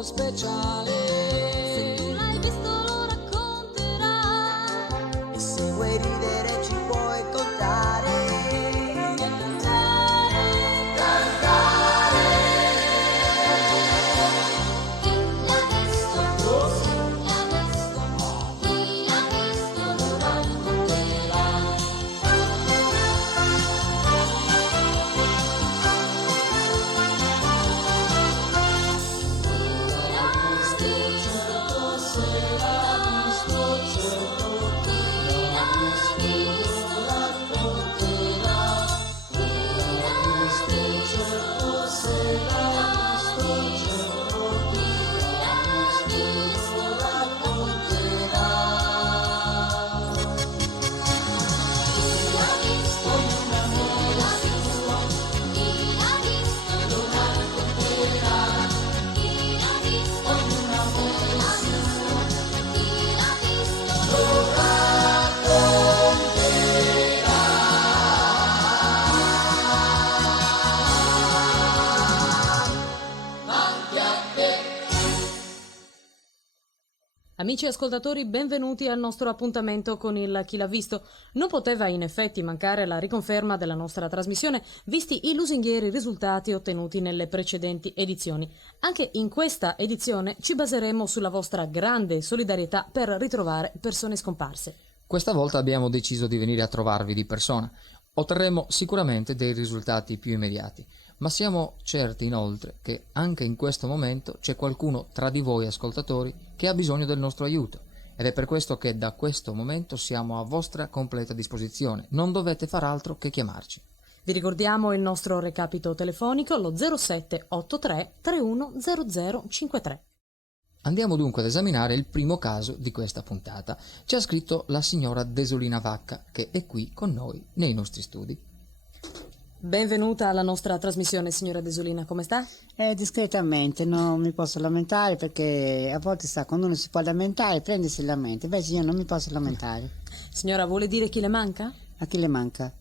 Speciale, se tu l'hai visto lo racconterà, e se vuoi ridere ci puoi contare. Cantare. Chi l'ha visto, se l'ha visto, chi l'ha visto lo racconterà. Amici ascoltatori, benvenuti al nostro appuntamento con il Chi l'ha visto. Non poteva in effetti mancare la riconferma della nostra trasmissione, visti i lusinghieri risultati ottenuti nelle precedenti edizioni. Anche in questa edizione ci baseremo sulla vostra grande solidarietà per ritrovare persone scomparse. Questa volta abbiamo deciso di venire a trovarvi di persona. Otterremo sicuramente dei risultati più immediati, ma siamo certi inoltre che anche in questo momento c'è qualcuno tra di voi ascoltatori che ha bisogno del nostro aiuto, ed è per questo che da questo momento siamo a vostra completa disposizione. Non dovete far altro che chiamarci. Vi ricordiamo il nostro recapito telefonico, lo 0783 310053. Andiamo dunque ad esaminare il primo caso di questa puntata. Ci ha scritto la signora Desolina Vacca, che è qui con noi nei nostri studi. Benvenuta alla nostra trasmissione, signora Desolina, come sta? Discretamente, non mi posso lamentare perché a volte quando uno si può lamentare, prende e si lamenta, invece io non mi posso lamentare. Signora, vuole dire chi le manca? A chi le manca?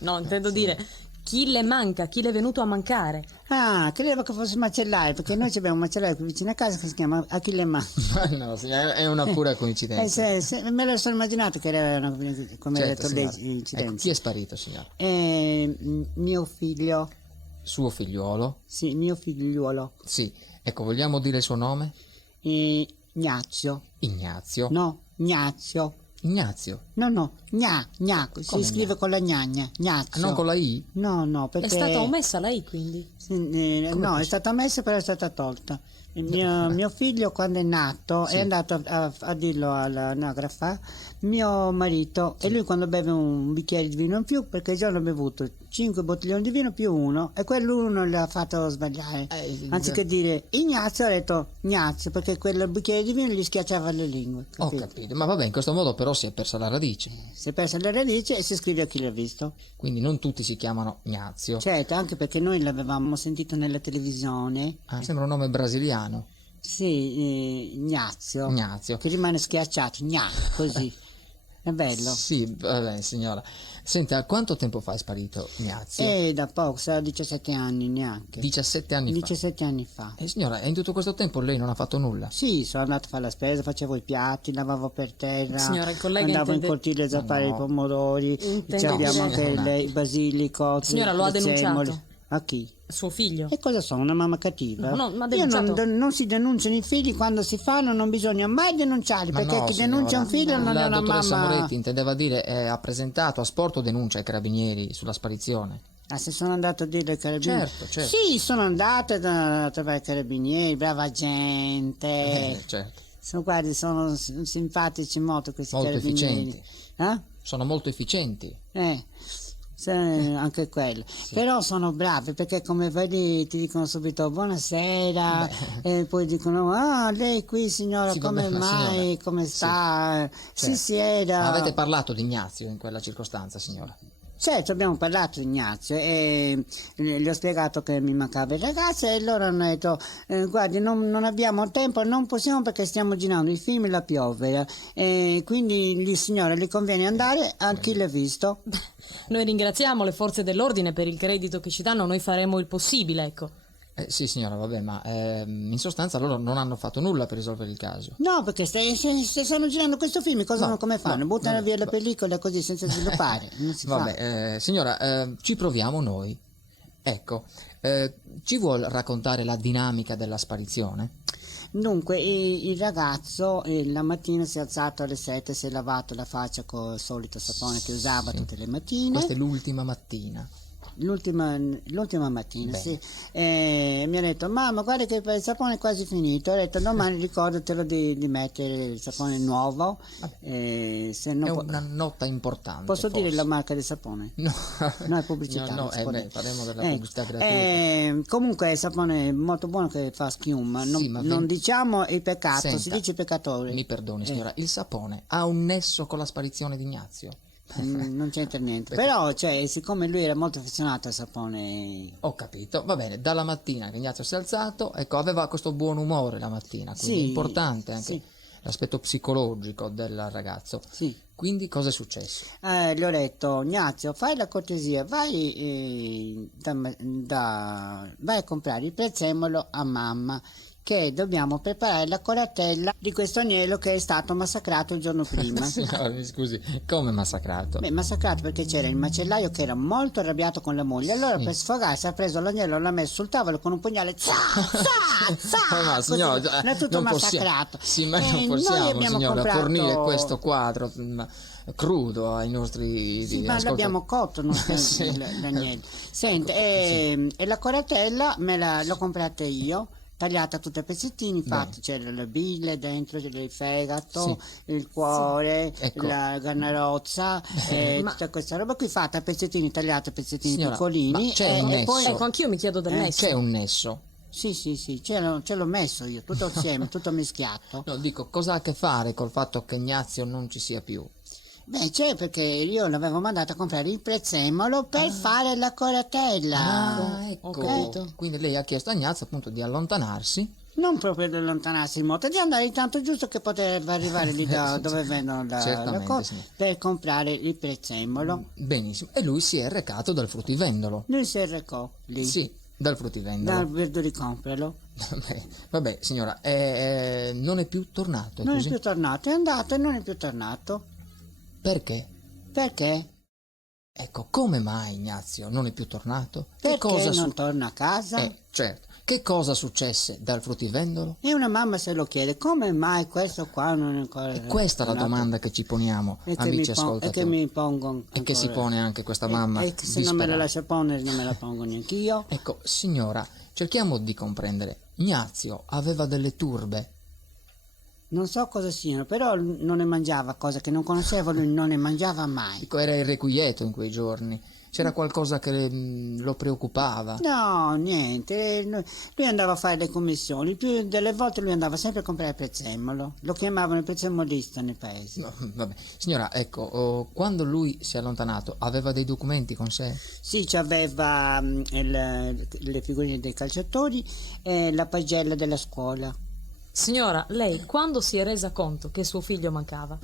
No, intendo dire chi le manca, chi le è venuto a mancare. Ah, credevo che fosse macellaio, perché noi abbiamo un macellaio qui vicino a casa che si chiama A chi le manca. No, signora, è una pura coincidenza. Me lo sono immaginato che era una come Certo, signora. l'incidenza. Ecco, chi è sparito, signora? Mio figlio. Suo figliuolo? Sì, mio figliuolo. Sì. Ecco, vogliamo dire il suo nome? Ignazio. Ignazio. No, Ignazio. Ignazio. No, si Come scrive Gna? con la gnagna, Ignazio. Non con la I? No, perché... È stata omessa lei, quindi? No, è stata messa però è stata tolta. Mio figlio quando è nato Sì. è andato a dirlo all'anagrafa, mio marito, e lui quando beve un bicchiere di vino in più, perché il giorno ha bevuto 5 bottiglioni di vino più uno, e quell'uno l'ha fatto sbagliare. Anziché dire Ignazio ha detto Ignazio, perché quel bicchiere di vino gli schiacciava le lingue. Ho Capito? capito, ma vabbè, in questo modo però si è persa la radice. Si è persa la radice e si scrive a chi l'ha visto. Quindi non tutti si chiamano Ignazio. Certo, anche perché noi l'avevamo sentito nella televisione. Sembra un nome brasiliano. Sì, Ignazio. Ignazio. Che rimane schiacciato, così. È bello. Sì, vabbè, signora. Senta, quanto tempo fa è sparito Ignazio? Da poco, sarà 17 anni neanche. 17 anni 17 anni fa. fa. Signora, e in tutto questo tempo lei non ha fatto nulla? Sì, sono andato a fare la spesa, facevo i piatti, lavavo per terra. Signora, il collega andavo intende- in cortile a zappare No. i pomodori. Intende Ci abbiamo dire- anche il basilico. Signora, lo ha le denunciato? semole. A chi? Suo figlio. E cosa sono? Una mamma cattiva? No, ma ha Io denunciato. non si denunciano i figli quando si fanno, non bisogna mai denunciarli, Ma perché no, chi signora, denuncia un figlio non è la una dottoressa mamma. Moretti intendeva dire ha presentato, ha sporto denuncia ai carabinieri sulla sparizione. Ah, se sono andato a dire ai carabinieri? Certo. Sì, sono andata a trovare i carabinieri, brava gente. Certo, Sono simpatici molto questi molto carabinieri. efficienti. Eh? Sono molto efficienti. Anche quello, però sono bravi perché come vedi ti dicono subito buonasera e poi dicono lei qui signora, Sì, come vabbè, ma mai, signora, come sì, sta? Si certo. sieda. Ma avete parlato di Ignazio in quella circostanza, signora? Certo, abbiamo parlato di Ignazio e gli ho spiegato che mi mancava il ragazzo e loro hanno detto guardi non abbiamo tempo, non possiamo perché stiamo girando i film e la piovra e quindi gli signore gli conviene andare a chi l'ha visto. Noi ringraziamo le forze dell'ordine per il credito che ci danno, noi faremo il possibile, ecco. Sì, signora, vabbè, ma in sostanza loro non hanno fatto nulla per risolvere il caso. No, perché se stanno girando questo film, come fanno? no, Buttano vabbè, via la pellicola così senza sviluppare. Non si fa. Vabbè, signora, ci proviamo noi. Ecco, ci vuol raccontare la dinamica della sparizione? Dunque, il ragazzo la mattina si è alzato alle 7, si è lavato la faccia con il solito sapone che usava tutte le mattine. Questa è l'ultima mattina. L'ultima mattina, Bene. sì. Mi ha detto, mamma, guarda che il sapone è quasi finito. Ho detto, domani ricordatelo di mettere il sapone nuovo. Se no È una nota importante. posso dire forse. la marca del sapone? No, No, è pubblicità. No, non si può dire. faremo della Ecco, pubblicità gratuita. comunque il sapone è molto buono che fa schiuma. Non, Sì, ma non diciamo il peccato, si Senta, dice peccatore. Mi perdoni, signora, il sapone ha un nesso con la sparizione di Ignazio? Non c'entra niente. Però, siccome lui era molto affezionato al sapone. Ho capito, va bene, dalla mattina che Ignazio si è alzato, ecco, aveva questo buon umore la mattina, quindi Sì, è importante anche sì. l'aspetto psicologico del ragazzo. Sì. Quindi cosa è successo? Gli ho detto, Ignazio, fai la cortesia, vai a comprare il prezzemolo a mamma, che dobbiamo preparare la coratella di questo agnello che è stato massacrato il giorno prima. Signora, mi scusi, come massacrato? Beh, massacrato perché c'era il macellaio che era molto arrabbiato con la moglie, allora per sfogarsi ha preso l'agnello, l'ha messo sul tavolo con un pugnale, Ma signora, così, era tutto non possiamo- massacrato. Sì, ma non Noi possiamo, abbiamo signora, comprato- fornire questo quadro crudo ai nostri Sì, ma ascoltatori. l'abbiamo cotto Sì. l'agnello. Senti, e la coratella l'ho comprata io, tagliata tutti a pezzettini, fatti, c'era la bile dentro, c'era il fegato, il cuore, Ecco. la gannarozza, tutta questa roba qui fatta a pezzettini, tagliata a pezzettini Signora, piccolini. ma c'è un e poi, nesso? Ecco, anch'io mi chiedo del nesso. C'è un nesso? sì, ce l'ho messo io, tutto assieme, tutto mischiato. No, dico, cosa ha a che fare col fatto che Ignazio non ci sia più? Beh, c'è perché io l'avevo mandato a comprare il prezzemolo per fare la coratella. Ecco. Ho capito. Quindi lei ha chiesto a Ignazio appunto di allontanarsi. Non proprio di allontanarsi molto, di andare intanto giusto che poteva arrivare lì da dove vendono la Certamente, cosa signor. per comprare il prezzemolo. Benissimo. E lui si è recato dal fruttivendolo. Lui si recò lì Sì, dal fruttivendolo. dal verduricompralo. Vabbè, signora, non è più tornato, è Non è così? più tornato, è andato e non è più tornato. Perché? Perché? Ecco, come mai Ignazio non è più tornato? Perché non torna a casa? Certo. Che cosa successe dal fruttivendolo? E una mamma se lo chiede, come mai questo qua non è ancora E questa è la tornato? domanda che ci poniamo, E che amici mi pon- ascoltatori. e che mi pongo E che si ancora. pone anche questa mamma E che se non me la disperata. lascia ponere non me la pongo neanche io. Ecco, signora, cerchiamo di comprendere. Ignazio aveva delle turbe. Non so cosa siano, però non ne mangiava, cosa che non conoscevo, lui non ne mangiava mai. Ecco, era irrequieto in quei giorni. C'era qualcosa che lo preoccupava. No, niente, lui andava a fare le commissioni, più delle volte lui andava sempre a comprare il prezzemolo, lo chiamavano il prezzemolista nel paese. No, vabbè. Signora, ecco, quando lui si è allontanato, aveva dei documenti con sé? Sì, c'aveva le figurine dei calciatori e la pagella della scuola. Signora, lei quando si è resa conto che suo figlio mancava?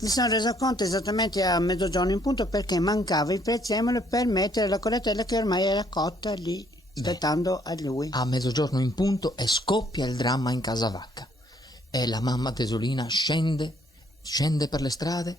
Mi sono resa conto esattamente a mezzogiorno in punto perché mancava il prezzemolo per mettere la coratella che ormai era cotta lì, aspettando a lui. A mezzogiorno in punto e scoppia il dramma in Casavacca. E la mamma Tesolina scende per le strade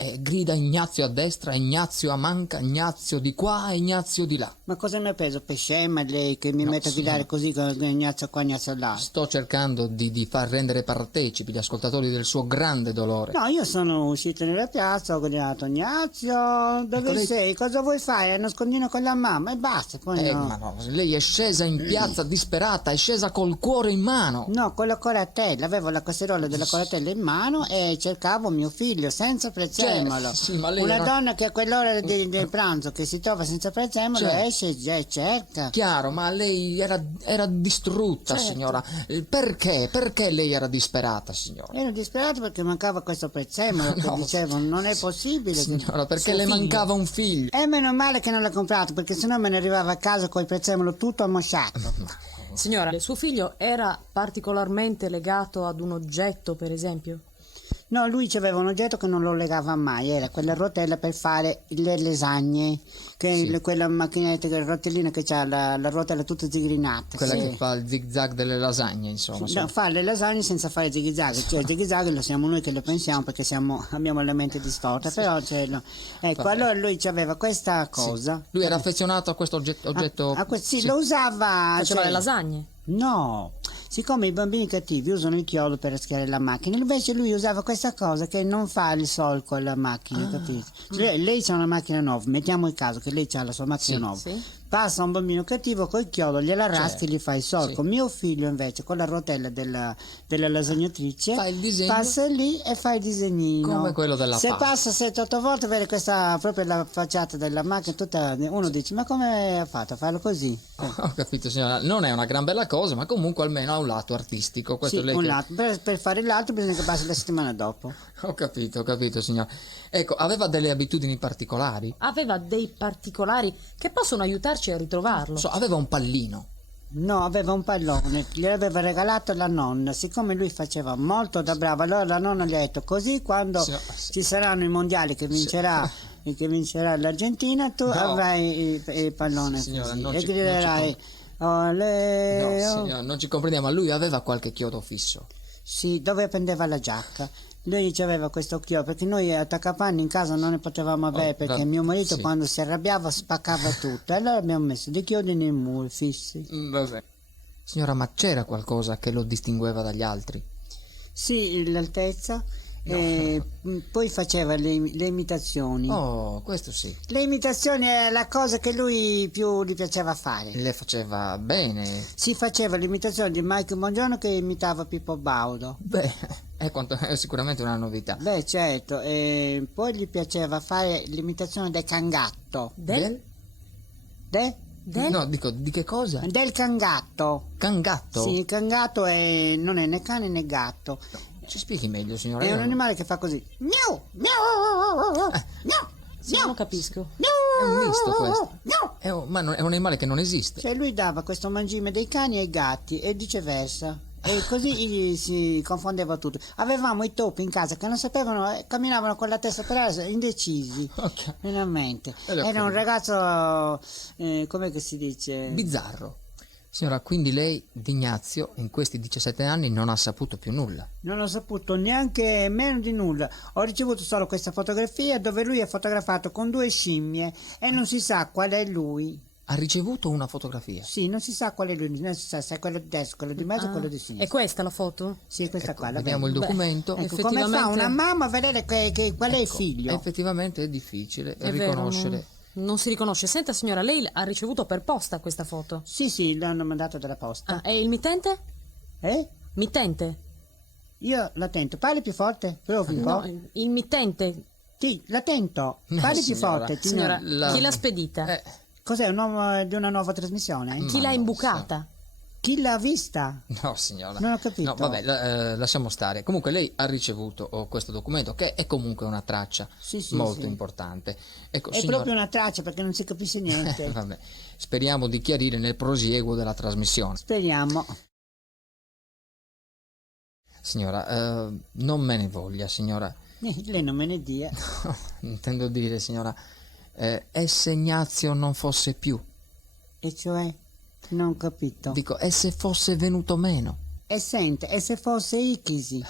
e grida Ignazio a destra, Ignazio a manca, Ignazio di qua e Ignazio di là. Ma cosa mi ha preso per scema lei che mi No, mette a gridare così con Ignazio qua, Ignazio là? Sto cercando di far rendere partecipi gli ascoltatori del suo grande dolore. No, io sono uscito nella piazza, ho gridato Ignazio, dove lei- sei? Cosa vuoi fare? Nascondino con la mamma e basta, poi no. Ma no, lei è scesa in piazza disperata, è scesa col cuore in mano. No, con la coratella, avevo la casseruola della coratella in mano e cercavo mio figlio senza prezzemolo. Sì, ma lei Una era- donna che a quell'ora del pranzo che si trova senza prezzemolo Certo. esce e cerca. Chiaro, ma lei era distrutta, Certo. signora. Perché? Perché lei era disperata, signora? Ero disperato perché mancava questo prezzemolo che No. dicevo non è possibile. che- Signora, perché suo le figlio- mancava un figlio. E meno male che non l'ho comprato perché sennò me ne arrivava a casa col prezzemolo tutto ammosciato. Signora, suo figlio era particolarmente legato ad un oggetto, per esempio? No, lui aveva un oggetto che non lo legava mai, era quella rotella per fare le lasagne, che Sì. quella macchinetta, quella rotellina che ha la rotella tutta zigrinata. Quella sì. che fa il zig zag delle lasagne, insomma. No, fare le lasagne senza fare zig zag, cioè zig zag lo siamo noi che lo pensiamo perché abbiamo la mente distorta, però ecco, Vabbè. allora lui aveva questa cosa. Lui era affezionato a questo oggetto. Sì, lo usava. Faceva cioè- le lasagne? No, siccome i bambini cattivi usano il chiodo per raschiare la macchina, invece lui usava questa cosa che non fa il solco alla macchina, capito? Cioè, lei c'ha una macchina nuova, mettiamo il caso che lei c'ha la sua macchina Sì, nuova. sì. Passa un bambino cattivo col chiodo, gliela raschi Certo, e gli fa il solco. sì. Mio figlio invece con la rotella della lasagnatrice Fa il disegno. passa lì e fa il disegnino. Come quello della Se pasta. passa 7-8 volte vede questa proprio la facciata della macchina tutta, uno dice ma come ha fatto a farlo così? Ho capito, signora. Non è una gran bella cosa, ma comunque almeno ha un lato artistico. Questo Sì, lei un che- lato. Per fare l'altro bisogna che passi la settimana dopo. Ho capito, signora. Ecco, aveva delle abitudini particolari. Aveva dei particolari che possono aiutarci a ritrovarlo. Aveva un pallino. No, aveva un pallone, gliel'aveva regalato la nonna, siccome lui faceva molto da bravo, allora la nonna gli ha detto così quando Sì. ci saranno i mondiali che vincerà l'Argentina, tu No. avrai il pallone Signora, così non e ci- griderai No, olè, oh. signora, non ci comprendiamo, ma lui aveva qualche chiodo fisso. Sì, dove prendeva la giacca. Lui aveva questo chiodo perché noi attaccapanni in casa non ne potevamo avere perché mio marito sì. quando si arrabbiava spaccava tutto e allora abbiamo messo dei chiodi nei muri fissi. Vabbè. Signora, ma c'era qualcosa che lo distingueva dagli altri? Sì, l'altezza, poi faceva le imitazioni. Oh, questo sì. Le imitazioni è la cosa che lui più gli piaceva fare. Le faceva bene. Si faceva l'imitazione di Mike Bongiorno che imitava Pippo Baudo. Beh, è sicuramente una novità. Beh, certo, e poi gli piaceva fare l'imitazione del cangatto. Del? No, dico, di che cosa? Del cangatto. Cangatto? Sì, il cangatto non è né cane né gatto. Ci spieghi meglio, signora? È un Io- animale che fa così. Miau, miau, miau, Sì, non capisco. È un misto questo. miau. Ma è un animale che non esiste. Cioè lui dava questo mangime dei cani ai gatti e viceversa. E così si confondeva tutto. Avevamo i topi in casa che non sapevano, camminavano con la testa per aria, indecisi. Ok. Veramente. E l'ho Era un capito. ragazzo, com'è che si dice? Bizzarro. Signora, quindi lei di Ignazio in questi 17 anni non ha saputo più nulla. Non ho saputo neanche meno di nulla. Ho ricevuto solo questa fotografia dove lui è fotografato con due scimmie e non si sa qual è lui. Ha ricevuto una fotografia. Sì, non si sa qual è lui, non si sa se è quello di destra, quello di mezzo o quello di È sinistra. questa la foto? Sì, questa Ecco, qua. la vediamo il vedi? documento. Ecco, come Effettivamente- fa una mamma a vedere qual è il Ecco, figlio? effettivamente è difficile È riconoscere. vero, non si riconosce. Senta signora, lei ha ricevuto per posta questa foto? Sì, l'hanno mandato dalla posta. Ah, e il mittente? Eh? Mittente? Io la tento. Parli più forte? Provi un po'. No, il mittente. Sì, la tento. No, Parli più signora. forte. Signora, La- chi l'ha spedita? Cos'è, di una nuova trasmissione? Chi Ma l'ha no, imbucata? Chi l'ha vista? No, signora. Non ho capito. No, vabbè, lasciamo stare. Comunque lei ha ricevuto questo documento che è comunque una traccia Sì, molto sì. importante. Ecco, È signora, proprio una traccia perché non si capisce niente. vabbè, speriamo di chiarire nel prosieguo della trasmissione. Speriamo. Signora, non me ne voglia, signora. Lei non me ne dia. Intendo dire, signora, e se Ignazio non fosse più? E cioè? Non ho capito. Dico, e se fosse venuto meno? E sente, e se fosse Ichisi?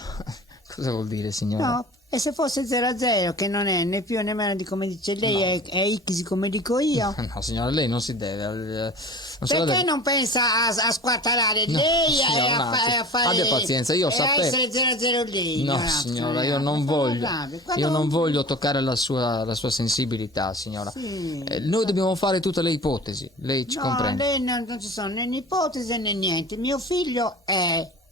Cosa vuol dire, signora? No, E se fosse 0-0, che non è né più né meno di come dice lei, è X come dico io? No, signora, lei non si deve. Non se la Perché deve- non pensa a squartarare No, lei signora, e un attimo. a fare... Abbia pazienza, io e a sapevo. essere 0-0 lei? No, un attimo, signora, io non ma voglio. arrabbia. Io non voglio toccare la sua sensibilità, signora. Sì. Noi dobbiamo fare tutte le ipotesi. Lei ci No, comprende? lei non ci sono né ipotesi né niente. Mio figlio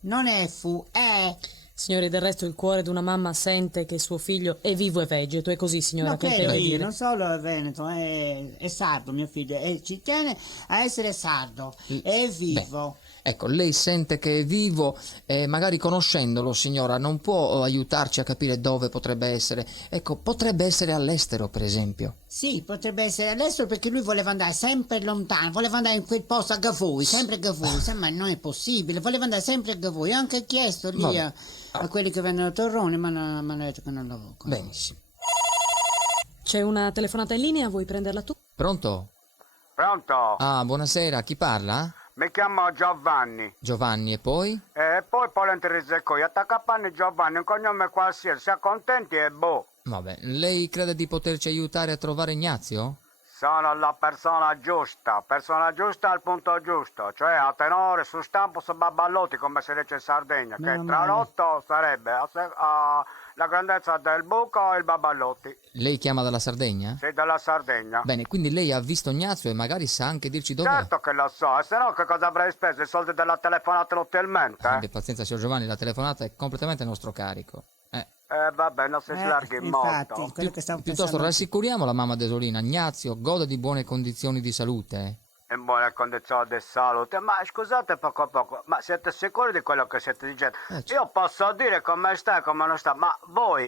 non è è... Signori, del resto il cuore di una mamma sente che suo figlio è vivo e vegeto, è così, signora, No, che che intende io, dire? non solo è veneto, è sardo mio figlio, e ci tiene a essere sardo, è vivo. Ecco, lei sente che è vivo e magari conoscendolo, signora, non può aiutarci a capire dove potrebbe essere. Ecco, potrebbe essere all'estero, per esempio. Sì, potrebbe essere all'estero perché lui voleva andare sempre lontano, voleva andare in quel posto a Gavoi, sempre a Gavoi, ma non è possibile, voleva andare sempre a Gavoi. Ho anche chiesto lì Vabbè. a quelli che vengono a Torrone, ma mi hanno detto che non lo vogliono. Benissimo. C'è una telefonata in linea, vuoi prenderla tu? Pronto? Pronto? Ah, buonasera, chi parla? Mi chiamo Giovanni. Giovanni, e poi? E poi volentieri secco, io attacco a panni Giovanni, un cognome qualsiasi, sia contenti e boh. Vabbè, lei crede di poterci aiutare a trovare Ignazio? Sono la persona giusta al punto giusto, cioè a tenore, su stampo, su baballotti, come si dice in Sardegna, che Meno male. tradotto sarebbe la grandezza del buco e il baballotti. Lei chiama dalla Sardegna? Sei della Sardegna? Bene, quindi lei ha visto Ignazio e magari sa anche dirci dove? Certo che lo so, e se no che cosa avrei speso? I soldi della telefonata inutilmente? Abbia pazienza, signor Giovanni, la telefonata è completamente a nostro carico. Vabbè, non si slarghi infatti, molto. quello che stavo Piuttosto pensando. rassicuriamo la mamma Desolina. Ignazio gode di buone condizioni di salute. In buone condizioni di salute, ma scusate poco, ma siete sicuri di quello che siete dicendo? Certo. Io posso dire come sta e come non sta, ma voi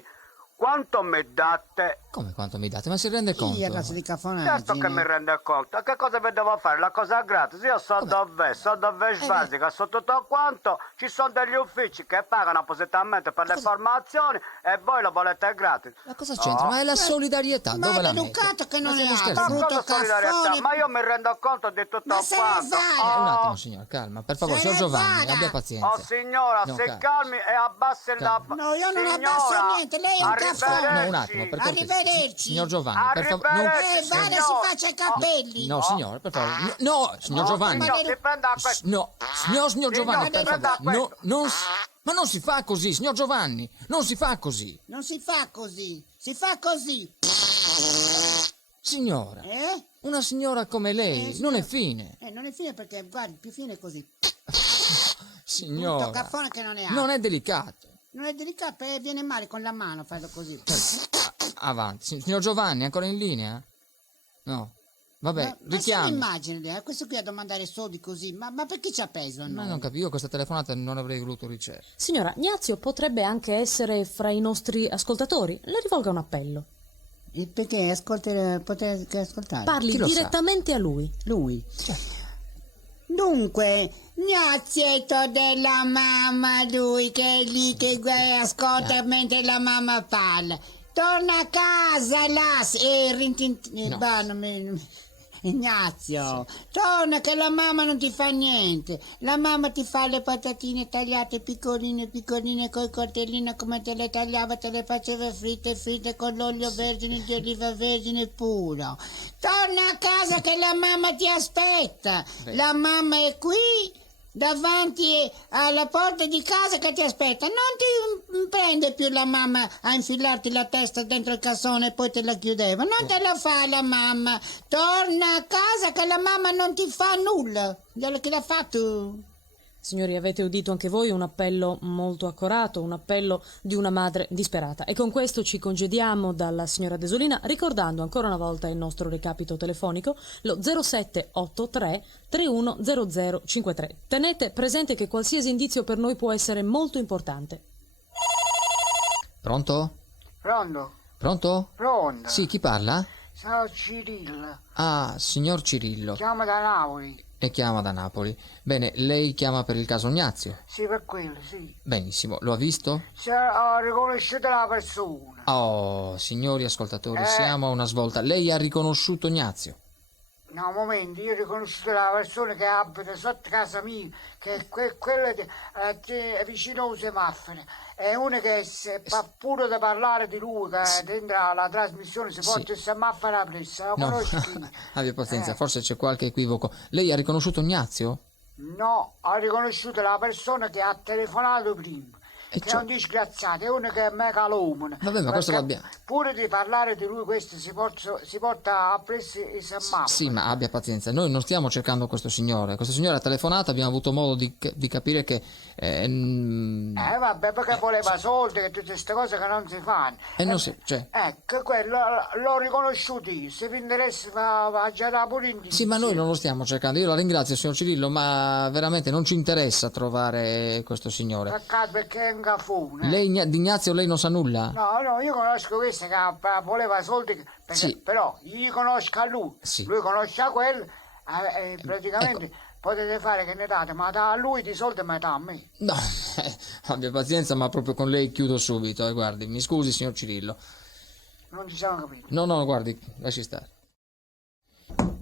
quanto mi date? Come quanto mi date? Ma si rende conto? Sì, ragazzi di Cafonaggi. Certo che mi rende conto, e che cosa vi devo fare? La cosa gratis, io so dove svasica, so tutto quanto, ci sono degli uffici che pagano appositamente per le formazioni e voi lo volete gratis. Ma cosa c'entra? Ma è la solidarietà, Ma dove è la l'educato mette? che non Ma è stiamo altro. Ma scherzando? Brutto cosa solidarietà? caffone. Ma io mi rendo conto di tutto Ma se ne quanto. vai! Un attimo, signor, calma, per favore, Se signor ne Giovanni, vada! abbia pazienza. Oh signora, No, si calma. calmi e abbassi la... No, io non Signora, abbasso niente, lei è un caffone. No, un attimo, per cortesia. Arrivederci. Signor Giovanni, per favore. Arrivederci. Vada, si signor. faccia i capelli. No, signore, per favore. No, signor Giovanni. Signor, si prenda questo. No, signor Giovanni, per prenda favore. No, questo. ma non si fa così, signor Giovanni. Non si fa così. Non si fa così, si fa così. Signora, una signora come lei non è fine. Non è fine perché, guardi, più fine è così. Signora, Brutto caffone che non è altro. non è delicato. Non è delicato perché viene male con la mano farlo così. Avanti. Signor Giovanni, ancora in linea? No. Vabbè, Ma se richiami. immagini, questo qui a domandare soldi così, ma perché ci ha peso a Ma noi? non capisco, questa telefonata non avrei voluto ricevere. Signora, Ignazio potrebbe anche essere fra i nostri ascoltatori. Le rivolga un appello. E perché poter ascoltare? Parli Chi lo sa? direttamente a lui. Lui. Dunque, gnazzetto della mamma, lui che è lì che ascolta mentre la mamma parla. Torna a casa, là, No. Ignazio, torna che la mamma non ti fa niente. La mamma ti fa le patatine tagliate piccoline coi coltellini come te le tagliava, te le faceva fritte con l'olio vergine di oliva vergine puro. Torna a casa che la mamma ti aspetta. Beh. La mamma è qui davanti alla porta di casa che ti aspetta. Non ti prende più la mamma a infilarti la testa dentro il cassone e poi te la chiudeva. Non te lo fa la mamma. Torna a casa che la mamma non ti fa nulla. Glielo che l'ha fatto. Signori, avete udito anche voi un appello molto accorato, un appello di una madre disperata. E con questo ci congediamo dalla signora Desolina, ricordando ancora una volta il nostro recapito telefonico, lo 0783 310053. Tenete presente che qualsiasi indizio per noi può essere molto importante. Pronto? Pronto? Pronto? Pronto? Sì, chi parla? Sono Cirillo, Ah, signor Cirillo. chiamo da Napoli. E chiama da Napoli. Bene, lei chiama per il caso Ignazio. Sì, per quello, sì. Benissimo, lo ha visto? Se ho riconosciuto la persona. Oh, signori ascoltatori, siamo a una svolta. Lei ha riconosciuto Ignazio? No, un momento, io ho riconosciuto la persona che abita sotto casa mia, che è quella è vicino a un semaforo. È uno che fa pure da parlare di lui, che dentro la trasmissione si porta il semaforo a pressa. Lo No, conosci chi? abbia pazienza, forse c'è qualche equivoco. Lei ha riconosciuto Ignazio? No, ho riconosciuto la persona che ha telefonato prima. E Che è cioè- un disgraziato, è uno che è megalomane. Vabbè, ma questo Perché l'abbiamo. Pure di parlare di lui questo si porta appresso i semafori. Sì, ma abbia pazienza, noi non stiamo cercando questo signore ha telefonato, abbiamo avuto modo di capire che... Vabbè, perché voleva soldi e tutte queste cose che non si fanno. E non si... cioè... Ecco, quello l'ho riconosciuto io. Se vi interessa va già da pure in Sì, ma noi non lo stiamo cercando, io la ringrazio signor Cirillo, ma veramente non ci interessa trovare questo signore. Peccato perché è un cafone. Lei, di Ignazio, lei non sa nulla? No, io conosco questo che voleva soldi, perché, Sì. però io conosco a lui, Sì. lui conosce a quello, praticamente potete fare che ne date, ma da a lui di soldi ma da a me. No, abbia pazienza, ma proprio con lei chiudo subito, guardi, mi scusi signor Cirillo. Non ci siamo capiti. No, guardi, lasci stare.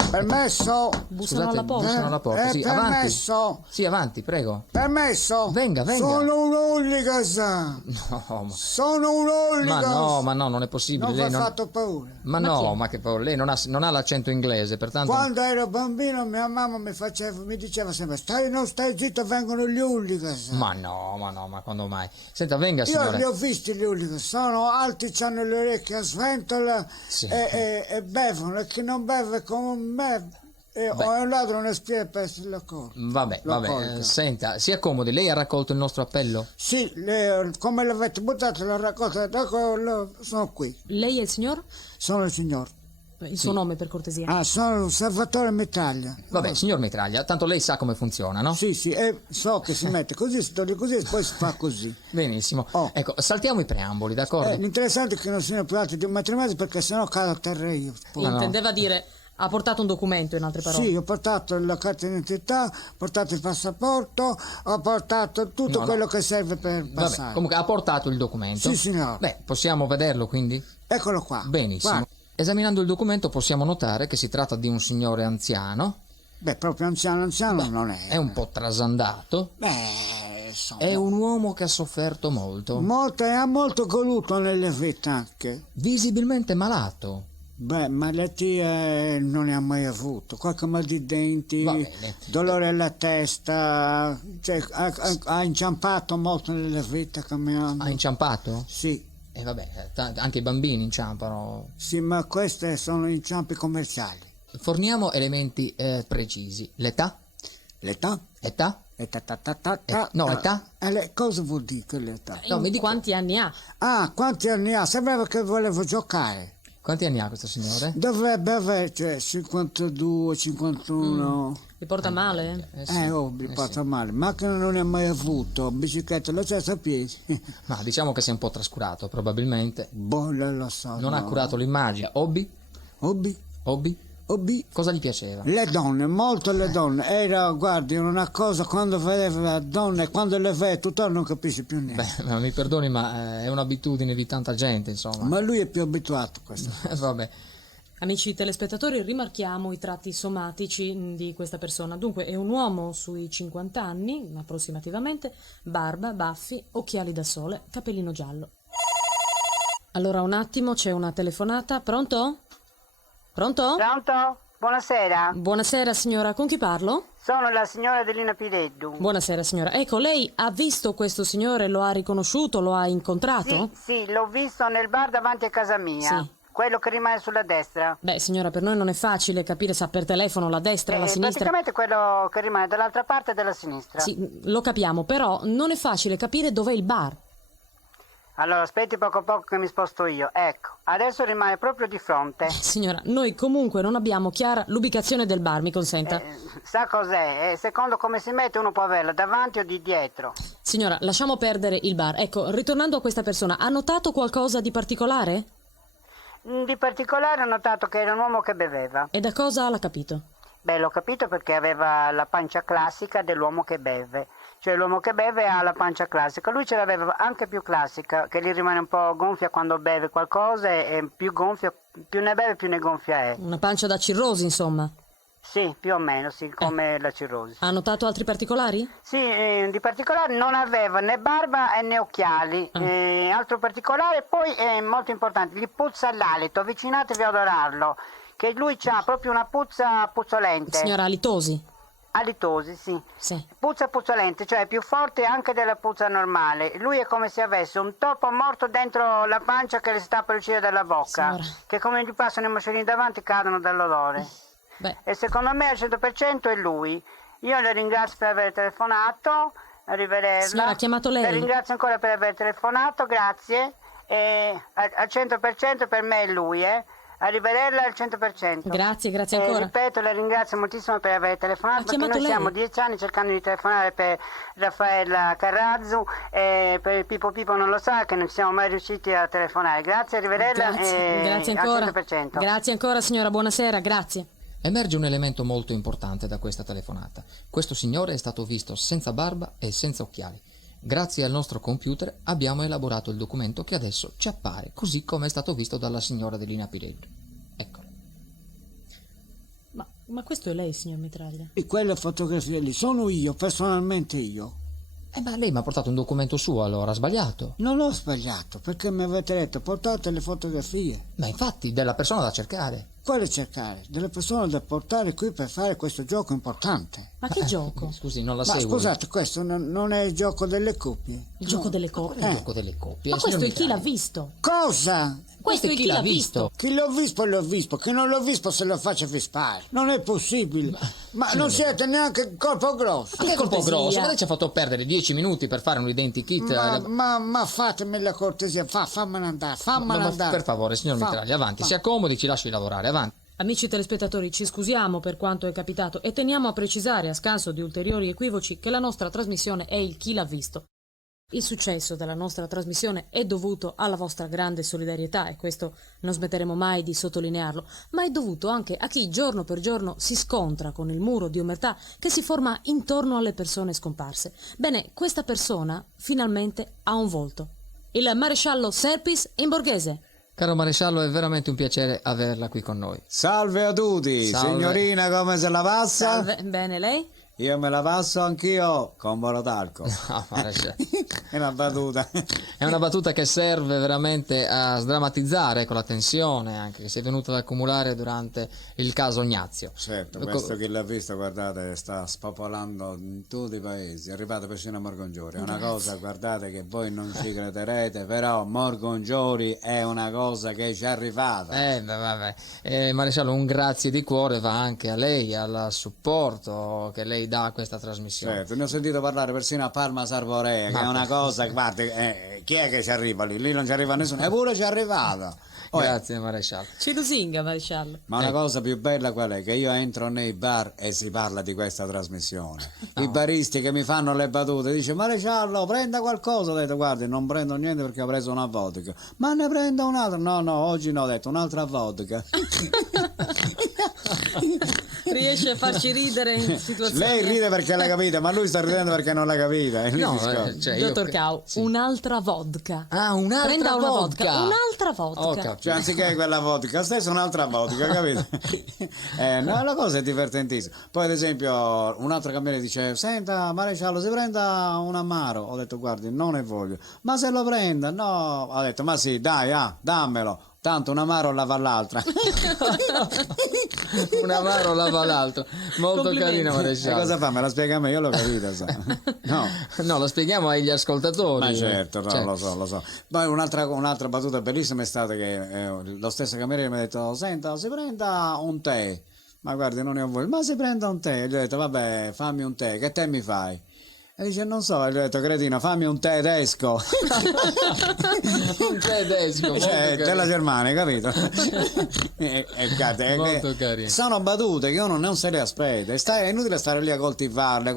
Permesso? Bussano alla porta. bussano alla porta, sì, avanti. Permesso? Sì, avanti, prego. Permesso? Venga. Sono un hooligan. No, Sono un hooligan. ma no, non è possibile. Non Lei mi ha non... fatto paura. Ma no, ma che paura, lei non ha l'accento inglese, pertanto... Quando ero bambino mia mamma mi diceva sempre non stai zitto, vengono gli hooligans. Ma ma quando mai? Senta, venga Io signore. li ho visti gli hooligans, sono alti, hanno le orecchie a sventola Sì. e bevono, e chi non beve come me o è un ladro non spia per la cosa. Vabbè, Lo colgo. senta, si accomodi, lei ha raccolto il nostro appello? Sì, come l'avete buttato l'ho raccolta, sono qui, Lei è il signor? sono il signor. Il suo nome, per cortesia. Sono Salvatore Metraglia. Vabbè, signor Mitraglia, tanto lei sa come funziona, no? Sì, so che si mette così, si toglie così e poi si fa così. Benissimo. Oh. Ecco, saltiamo i preamboli, d'accordo? L'interessante è che non siano più alti di 1,5 m perché sennò cado a terra io. no. Intendeva dire, ha portato un documento, in altre parole. Sì, ho portato la carta d'identità, ho portato il passaporto, ho portato tutto No. quello che serve per Vabbè, passare. comunque ha portato il documento? Sì, signore. Beh, possiamo vederlo quindi? Eccolo qua. Benissimo. Guarda. Esaminando il documento possiamo notare che si tratta di un signore anziano, Beh, proprio anziano non è. è un po' trasandato, Beh, insomma. è un uomo che ha sofferto molto, Molto, e ha molto goluto nelle vite anche. visibilmente malato. Beh, malattie non ne ha mai avuto. Qualche mal di denti, Va bene. dolore alla testa, cioè, ha inciampato molto nelle vite camminando. Ha inciampato? Sì. E vabbè, anche i bambini inciampano. Sì, ma questi sono inciampi commerciali. Forniamo elementi precisi. L'età? L'età? Età? No, età? Cosa vuol dire quell'età? No, mi dica- Quanti anni ha? Quanti anni ha? Sembrava che volevo giocare. Quanti anni ha questo signore? Dovrebbe avere, cioè, 52, 51. Li porta male? Mi porta male. Macchina non ne ha mai avuto, bicicletta lo c'è a piedi. Ma diciamo che si è un po' trascurato, probabilmente. Boh, lo so. Non ha curato l'immagine. Hobby? Hobby? Cosa gli piaceva? Le donne, molto le donne. Era, guardi, una cosa, quando vedeva donne, quando le vede, tuttora non capisce più niente. Beh, ma mi perdoni, ma è un'abitudine di tanta gente, insomma. Ma lui è più abituato a questo. Vabbè. Amici telespettatori, rimarchiamo i tratti somatici di questa persona. Dunque, è un uomo sui 50 anni, approssimativamente, barba, baffi, occhiali da sole, capellino giallo. Allora, un attimo, c'è una telefonata. Pronto? Pronto? Pronto? Buonasera, Buonasera signora, con chi parlo? sono la signora Delina Pireddu. Buonasera signora. Ecco, lei ha visto questo signore, lo ha riconosciuto, lo ha incontrato? Sì, l'ho visto nel bar davanti a casa mia. Sì. Quello che rimane sulla destra. Beh, signora, per noi non è facile capire se ha per telefono la destra o la sinistra. Praticamente quello che rimane dall'altra parte della sinistra. Sì, lo capiamo, però non è facile capire dov'è il bar. Allora, aspetti poco che mi sposto io. Ecco, adesso rimane proprio di fronte. Signora, noi comunque non abbiamo chiara l'ubicazione del bar, mi consenta. Sa cos'è? Secondo come si mette uno può averla davanti o di dietro. Signora, lasciamo perdere il bar. Ecco, ritornando a questa persona, ha notato qualcosa di particolare? Di particolare ho notato che era un uomo che beveva. E da cosa l'ha capito? Beh, l'ho capito perché aveva la pancia classica dell'uomo che beve. Cioè l'uomo che beve ha la pancia classica. Lui ce l'aveva anche più classica, che gli rimane un po' gonfia quando beve qualcosa e più gonfia, più ne beve più ne gonfia è. Una pancia da cirrosi, insomma. Sì, più o meno, sì, come la cirrosi. Ha notato altri particolari? Sì, di particolare non aveva né barba né occhiali. Altro particolare, poi è molto importante, gli puzza l'alito, avvicinatevi a odorarlo, che lui ha proprio una puzza puzzolente. Signora Alitosi? Alitosi, sì. Sì. Puzza puzzolente, cioè più forte anche della puzza normale. Lui è come se avesse un topo morto dentro la pancia che le sta per uscire dalla bocca. Signora. Che come gli passano i moscerini davanti cadono dall'odore. Beh, E secondo me al 100% è lui. Io le ringrazio per aver telefonato, arrivederla. Signora, ha chiamato lei? Le ringrazio ancora per aver telefonato, grazie. E al 100% per me è lui, Arrivederla al 100%. grazie ancora. Ripeto, le ringrazio moltissimo per aver telefonato, Ha perché chiamato noi lei? siamo 10 anni cercando di telefonare per Raffaella Carrazzu e per Pippo non lo sa che non ci siamo mai riusciti a telefonare. Grazie, arrivederla Grazie al ancora. 100%. Grazie ancora signora, buonasera, grazie. Emerge un elemento molto importante da questa telefonata. Questo signore è stato visto senza barba e senza occhiali. Grazie al nostro computer abbiamo elaborato il documento che adesso ci appare, così come è stato visto dalla signora Delina Pirelli. Eccolo. Ma questo è lei, signor Mitraglia? E quelle fotografie lì sono io, personalmente io. Ma lei mi ha portato un documento suo, allora ha sbagliato. Non ho sbagliato, perché mi avete detto portate le fotografie. Ma infatti, della persona da cercare. Quale cercare? Delle persone da portare qui per fare questo gioco importante. Ma che gioco? Scusi, non la Ma seguo. scusate, questo non è il gioco delle coppie? Il gioco delle coppie? Il gioco delle coppie. Ma questo signor è chi l'ha Mitraglia. visto? Cosa? Questo è chi l'ha visto. Chi l'ho visto, chi non l'ho visto se lo faccia vispare. Non è possibile. Ma non siete neanche colpo grosso. Ma che colpo cortesia. grosso? Ma lei ci ha fatto perdere 10 minuti per fare un identikit. Ma fatemi la cortesia, fammene andare, fammene andare. Per favore, signor Mitraglia, avanti, si accomodi, ci lasci lavorare, avanti. Amici telespettatori, ci scusiamo per quanto è capitato e teniamo a precisare, a scanso di ulteriori equivoci, che la nostra trasmissione è il Chi l'ha visto. Il successo della nostra trasmissione è dovuto alla vostra grande solidarietà e questo non smetteremo mai di sottolinearlo, ma è dovuto anche a chi giorno per giorno si scontra con il muro di omertà che si forma intorno alle persone scomparse. Bene, questa persona finalmente ha un volto. Il maresciallo Serpis in borghese. Caro maresciallo, è veramente un piacere averla qui con noi. Salve a tutti, Salve. signorina, come se la passa? Salve, bene lei? Io me la passo anch'io con Borotalco. No, maresciallo. È una battuta. È una battuta che serve veramente a sdrammatizzare con la tensione anche che si è venuta ad accumulare durante il caso Ignazio. Certo, questo chi l'ha visto, guardate, sta spopolando in tutti i paesi, è arrivato persino a Morgongiori. È una cosa, guardate, che voi non ci crederete, però Morgongiori è una cosa che ci è arrivata. Vabbè. Maresciallo, un grazie di cuore va anche a lei, al supporto che lei dà a questa trasmissione. Certo, ne ho sentito parlare persino a Palma Sarvorea, che è una cosa, guarda, chi è che ci arriva lì? Lì non ci arriva nessuno, eppure ci è arrivata. Grazie maresciallo. Ci lusinga, maresciallo. Ma una cosa più bella qual è? Che io entro nei bar e si parla di questa trasmissione. I baristi che mi fanno le battute dice maresciallo prenda qualcosa, ho detto guardi non prendo niente perché ho preso una vodka. Ma ne prendo un'altra? No, oggi no, ho detto un'altra vodka. Riesce a farci ridere in situazioni... Lei ride perché l'ha capita, ma lui sta ridendo perché non l'ha capita. È lì il No, discorso. cioè Dottor Cao, sì. un'altra vodka. Ah, un'altra Prenda una vodka. Un'altra vodka. Ho capito. Cioè, anziché quella vodka, stessa un'altra vodka, capito? No, la cosa è divertentissima. Poi, ad esempio, un altro cameriere dice: senta, maresciallo, si prenda un amaro. Ho detto, guardi, non ne voglio. Ma se lo prenda, no. Ho detto, ma sì, dai, dammelo. Tanto un amaro lava l'altra. Un amaro lava l'altro. Molto Complimenti. carino E maresciallo. cosa fa? Me la spiega a me? Io l'ho capita, sa. No. No, lo spieghiamo agli ascoltatori. Ma certo, no, Cioè, lo so. Poi un'altra battuta bellissima è stata che lo stesso cameriere mi ha detto: senta, si prenda un tè. Ma guardi, non ne ho voglia. Ma si prenda un tè. E gli ho detto: vabbè, fammi un tè. Che tè mi fai? E dice: non so. E gli ho detto: cretino, fammi un tedesco. Un tedesco, molto Cioè, carino. della Germania, capito? Molto carino. Sono battute che uno non se le aspetta. È inutile stare lì a coltivarle,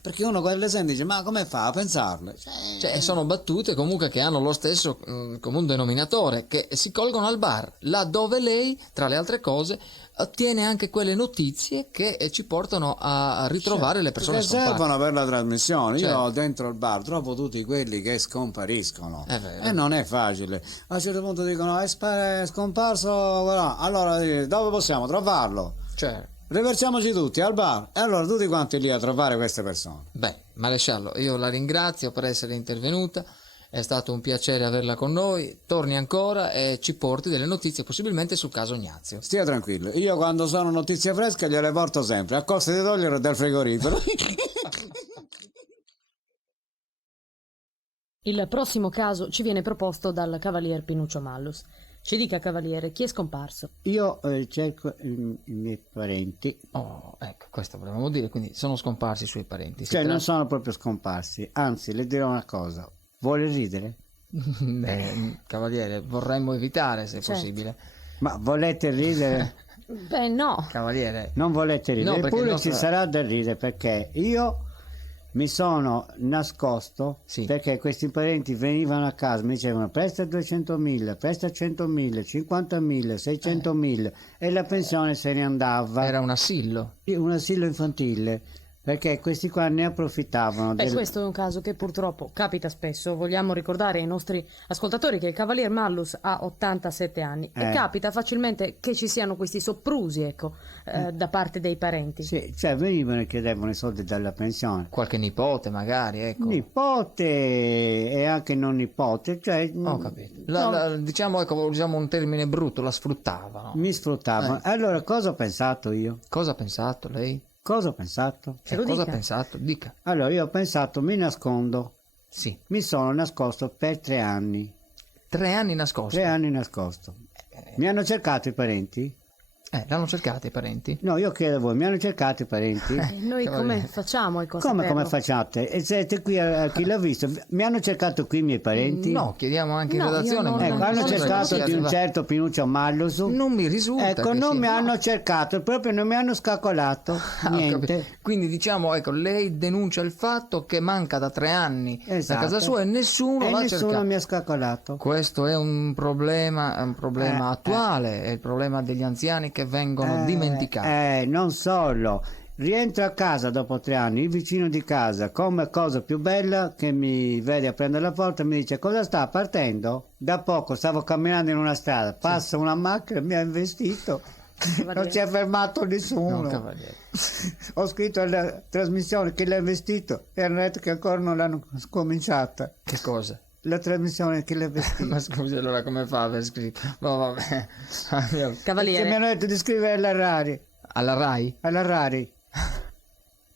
perché uno quelle sente dice: ma come fa a pensarle? Cioè, sono battute comunque che hanno lo stesso comune denominatore, che si colgono al bar, là dove lei, tra le altre cose, ottiene anche quelle notizie che ci portano a ritrovare le persone che scomparse. servono per la trasmissione. Certo. Io dentro il bar trovo tutti quelli che scompariscono È vero. e non è facile. A un certo punto dicono: è scomparso, voilà. Allora dove possiamo trovarlo? Certo. Riversiamoci tutti al bar e allora tutti quanti lì a trovare queste persone. Beh, maresciallo, io la ringrazio per essere intervenuta, è stato un piacere averla con noi, torni ancora e ci porti delle notizie possibilmente sul caso Ignazio. Stia tranquillo, io quando sono notizie fresche gliele porto sempre, a costo di togliere dal frigorifero. Il prossimo caso ci viene proposto dal cavalier Pinuccio Mallus. Ci dica, cavaliere, chi è scomparso? Io cerco i miei parenti, Oh, ecco, questo volevamo dire, quindi sono scomparsi i suoi parenti. Si cioè non tratta- sono proprio scomparsi, anzi le dirò una cosa, vuole ridere? Beh, cavaliere, vorremmo evitare se Certo. possibile. Ma volete ridere? Beh, no. Cavaliere, Non volete ridere? No, perché Eppure il nostro- ci sarà da ridere perché io mi sono nascosto Sì. perché questi parenti venivano a casa, mi dicevano presta 200.000, presta 100.000, 50.000, 600.000 e la pensione se ne andava. era un assillo. Un asilo infantile perché questi qua ne approfittavano. Beh, questo è un caso che purtroppo capita spesso. Vogliamo ricordare ai nostri ascoltatori che il cavalier Mallus ha 87 anni e capita facilmente che ci siano questi soprusi, ecco, da parte dei parenti. Sì, cioè venivano e chiedevano i soldi dalla pensione. Qualche nipote magari, ecco. Nipote e anche non nipote, cioè Ho capito. no, Diciamo, ecco, usiamo un termine brutto, la sfruttavano. mi sfruttavano. Allora cosa ho pensato io? Cosa ha pensato lei? Cosa ho pensato? Ce lo Cosa ha dica. pensato? Dica. Allora io ho pensato mi nascondo, Sì. mi sono nascosto per 3 anni, 3 anni nascosto. 3 anni nascosto. Mi hanno cercato i parenti? L'hanno cercato i parenti? No, io chiedo a voi, mi hanno cercato i parenti? Noi come facciamo, ecco, a saperlo? Come facciate? E siete qui a chi l'ha visto? Mi hanno cercato qui i miei parenti? No, chiediamo anche in No, redazione. io non- ma Ecco, non hanno so se cercato sia di un arrivato. certo Pinuccio Mallus. Non mi risulta. Ecco, che non sia- mi hanno cercato, proprio non mi hanno scaccolato. Ah, ho Niente. capito. Quindi diciamo, ecco, lei denuncia il fatto che manca da 3 anni Esatto. da casa sua e nessuno E l'ha nessuno cercato. mi ha scaccolato. Questo è un problema attuale, è il problema degli anziani che vengono dimenticati. Non solo. Rientro a casa dopo 3 anni, il vicino di casa, come cosa più bella, che mi vede a prendere la porta e mi dice cosa sta partendo? Da poco stavo camminando in una strada, passa una macchina, mi ha investito, non si è fermato nessuno. No, cavaliere. Ho scritto alla trasmissione che l'ha investito e hanno detto che ancora non l'hanno scominciata. Che cosa? La trasmissione che l'ha investito. Ma scusi, allora come fa a aver scritto? No, vabbè. Che mi Cavaliere, hanno detto di scrivere alla Rari. Alla RAI? Alla Rari.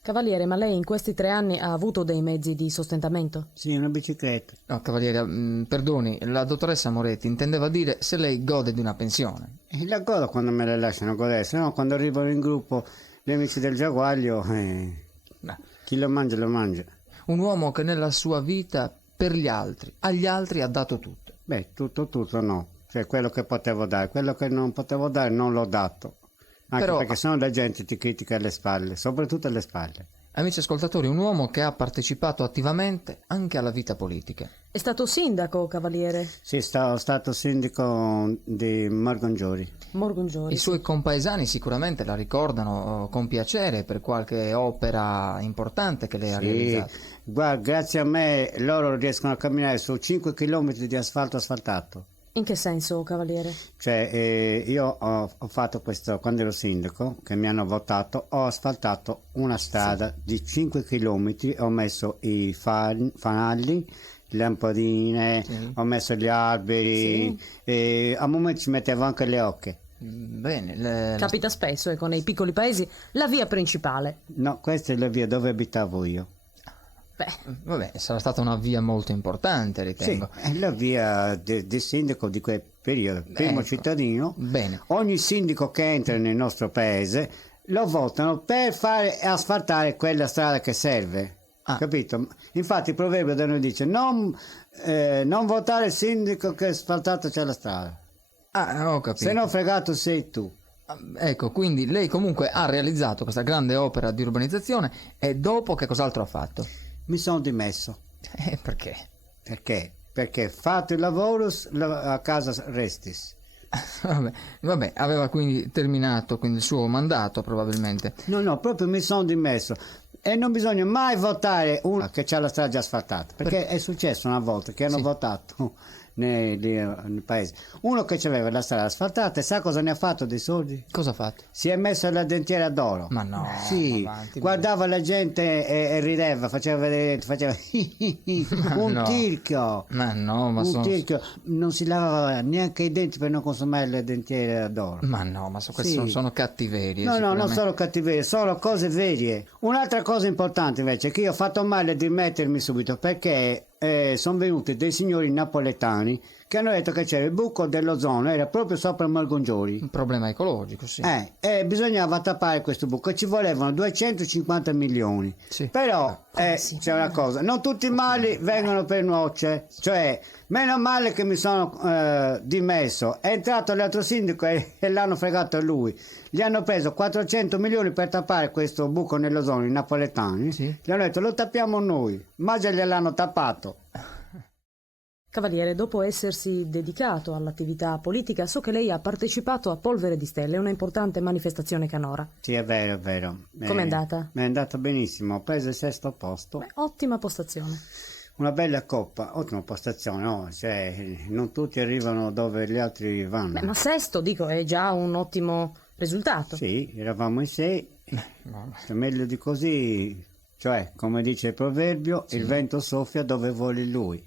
cavaliere, ma lei in questi 3 anni ha avuto dei mezzi di sostentamento? Sì, una bicicletta. No, cavaliere, perdoni, la dottoressa Moretti intendeva dire se lei gode di una pensione. E la godo quando me la lasciano godere, se no quando arrivano in gruppo gli amici del giaguaglio, No. chi lo mangia lo mangia. Un uomo che nella sua vita per gli altri, agli altri ha dato tutto. Beh, tutto no. Cioè quello che potevo dare, quello che non potevo dare non l'ho dato. Anche Però- perché sennò la gente ti critica alle spalle, soprattutto alle spalle. Amici ascoltatori, un uomo che ha partecipato attivamente anche alla vita politica. È stato sindaco, cavaliere Sì, sono stato sindaco di Morgongiori. Morgongiori. I suoi compaesani sicuramente la ricordano con piacere per qualche opera importante che lei ha Sì, realizzato. guarda, grazie a me loro riescono a camminare su 5 km di asfalto asfaltato. In che senso, cavaliere? Cioè, io ho fatto questo, quando ero sindaco, che mi hanno votato, ho asfaltato una strada di 5 km, ho messo i fanalli, le lampadine, ho messo gli alberi, e a momenti ci mettevo anche le oche. Bene, Capita spesso, ecco, nei piccoli paesi, la via principale. No, questa è la via dove abitavo io. Beh, vabbè, sarà stata una via molto importante, Sì, ritengo. è la via del sindaco di quel periodo, primo Ecco. cittadino. Bene. Ogni sindaco che entra nel nostro paese lo votano per fare asfaltare quella strada che serve. Ah. Capito? Infatti il proverbio da noi dice non votare il sindaco che asfaltato c'è la strada, Ah, ho capito. se no fregato sei tu. Ecco, quindi lei comunque ha realizzato questa grande opera di urbanizzazione e dopo che cos'altro ha fatto? Mi sono dimesso. Perché? Perché? Perché fatto il lavoro a casa restis. Vabbè, aveva quindi terminato quindi il suo mandato probabilmente. No, proprio mi sono dimesso. E non bisogna mai votare uno che c'ha la strada già asfaltata, perché è successo una volta che hanno Sì. votato nel paese. Uno che aveva la strada asfaltata, sa cosa ne ha fatto dei soldi? Cosa ha fatto? Si è messo la dentiera d'oro. Ma no, Sì, ma avanti, guardava la gente e rideva, faceva vedere, faceva un no. tirchio. Ma no, ma Un sono... tirchio, non si lavava neanche i denti per non consumare le dentiere d'oro. Ma no, ma queste Sì. sono cattiverie. No, no, non sicuramente. sono cattiverie, sono cose vere. Un'altra cosa importante invece è che io ho fatto male di mettermi subito perché sono venuti dei signori napoletani che hanno detto che c'era il buco dell'ozono, era proprio sopra il Malgongiori. Un problema ecologico, sì. E bisognava tappare questo buco, ci volevano 250 milioni. Sì. Però c'è una cosa, non tutti i mali vengono per nuoce, cioè meno male che mi sono dimesso, è entrato l'altro sindaco e l'hanno fregato a lui. Gli hanno preso 400 milioni per tappare questo buco nell'ozono, i napoletani. Sì. Gli hanno detto lo tappiamo noi, ma già gliel'hanno tappato. Cavaliere, dopo essersi dedicato all'attività politica, so che lei ha partecipato a Polvere di Stelle, una importante manifestazione canora. Sì, è vero, è vero. Com'è andata? Mi è andata benissimo, ho preso il 6° posto. Beh, ottima postazione. Una bella coppa, ottima postazione, no? Cioè, non tutti arrivano dove gli altri vanno. Beh, ma sesto, dico, è già un ottimo risultato. Sì, eravamo in 6, No. meglio di così, cioè, come dice il proverbio, il vento soffia dove vuole lui.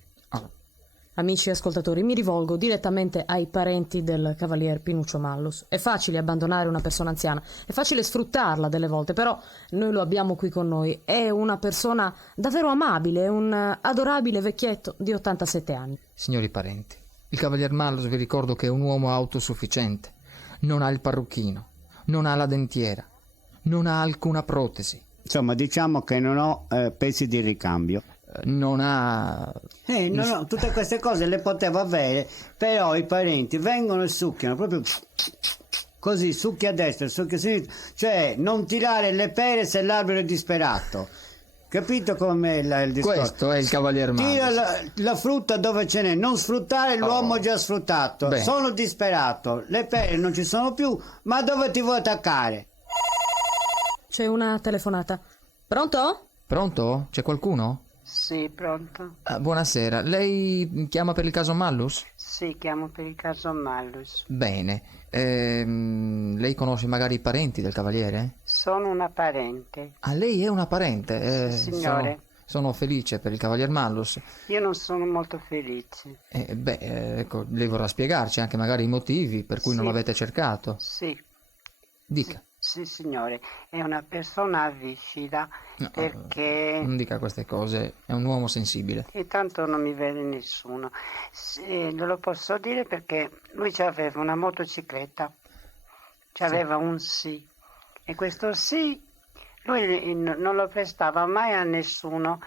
Amici ascoltatori, mi rivolgo direttamente ai parenti del Cavalier Pinuccio Mallus. È facile abbandonare una persona anziana, è facile sfruttarla delle volte, però noi lo abbiamo qui con noi. È una persona davvero amabile, un adorabile vecchietto di 87 anni. Signori parenti, il Cavalier Mallus vi ricordo che è un uomo autosufficiente. Non ha il parrucchino, non ha la dentiera, non ha alcuna protesi, Insomma, diciamo che non ho pezzi di ricambio. non ha... No, tutte queste cose le potevo avere, però i parenti vengono e succhiano proprio così, succhi a destra, succhi a sinistra, cioè non tirare le pere se l'albero è disperato. Capito come il discorso? Questo è il Cavalier Mallus. Tira la frutta dove ce n'è, non sfruttare l'uomo già sfruttato. Beh. Sono disperato, le pere non ci sono più, ma dove ti vuoi attaccare? C'è una telefonata. Pronto? Pronto? C'è qualcuno? Sì, pronto? Buonasera, lei chiama per il caso Mallus? Sì, chiamo per il caso Mallus. Bene, lei conosce magari i parenti del Cavaliere? Sono una parente. Ah, lei è una parente? Sì, signore. Sono felice per il Cavalier Mallus. Io non sono molto felice. Ecco, lei vorrà spiegarci anche magari i motivi per cui non Sì. l'avete cercato. Sì, Dica. sì, signore. È una persona viscida No, perché... Non dica queste cose, è un uomo sensibile. E tanto non mi vede nessuno. Sì, non lo posso dire perché lui aveva una motocicletta, aveva un sì. E questo sì, lui non lo prestava mai a nessuno.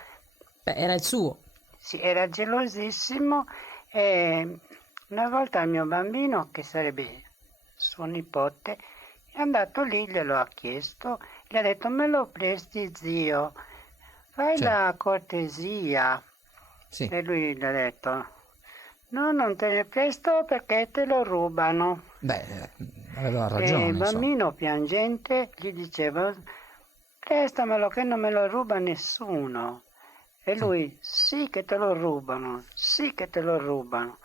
Beh, era il suo. Sì, era gelosissimo e una volta il mio bambino, che sarebbe suo nipote, è andato lì, glielo ha chiesto, gli ha detto me lo presti zio, fai Certo. la cortesia. Sì. E lui gli ha detto no, non te ne presto perché te lo rubano. Aveva E ragione, il insomma. bambino piangente gli diceva prestamelo che non me lo ruba nessuno. E lui sì che te lo rubano, sì che te lo rubano.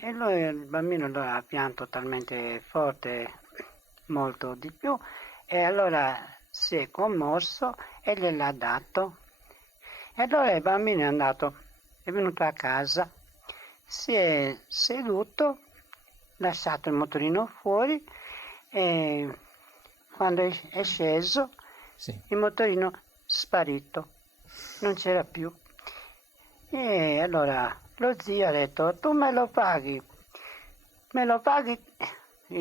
E lui, il bambino allora ha pianto talmente forte, molto di più, e allora si è commosso e gliel'ha dato. E allora il bambino è venuto a casa, si è seduto, lasciato il motorino fuori e quando è sceso Sì. il motorino sparito, non c'era più. E allora lo zio ha detto tu me lo paghi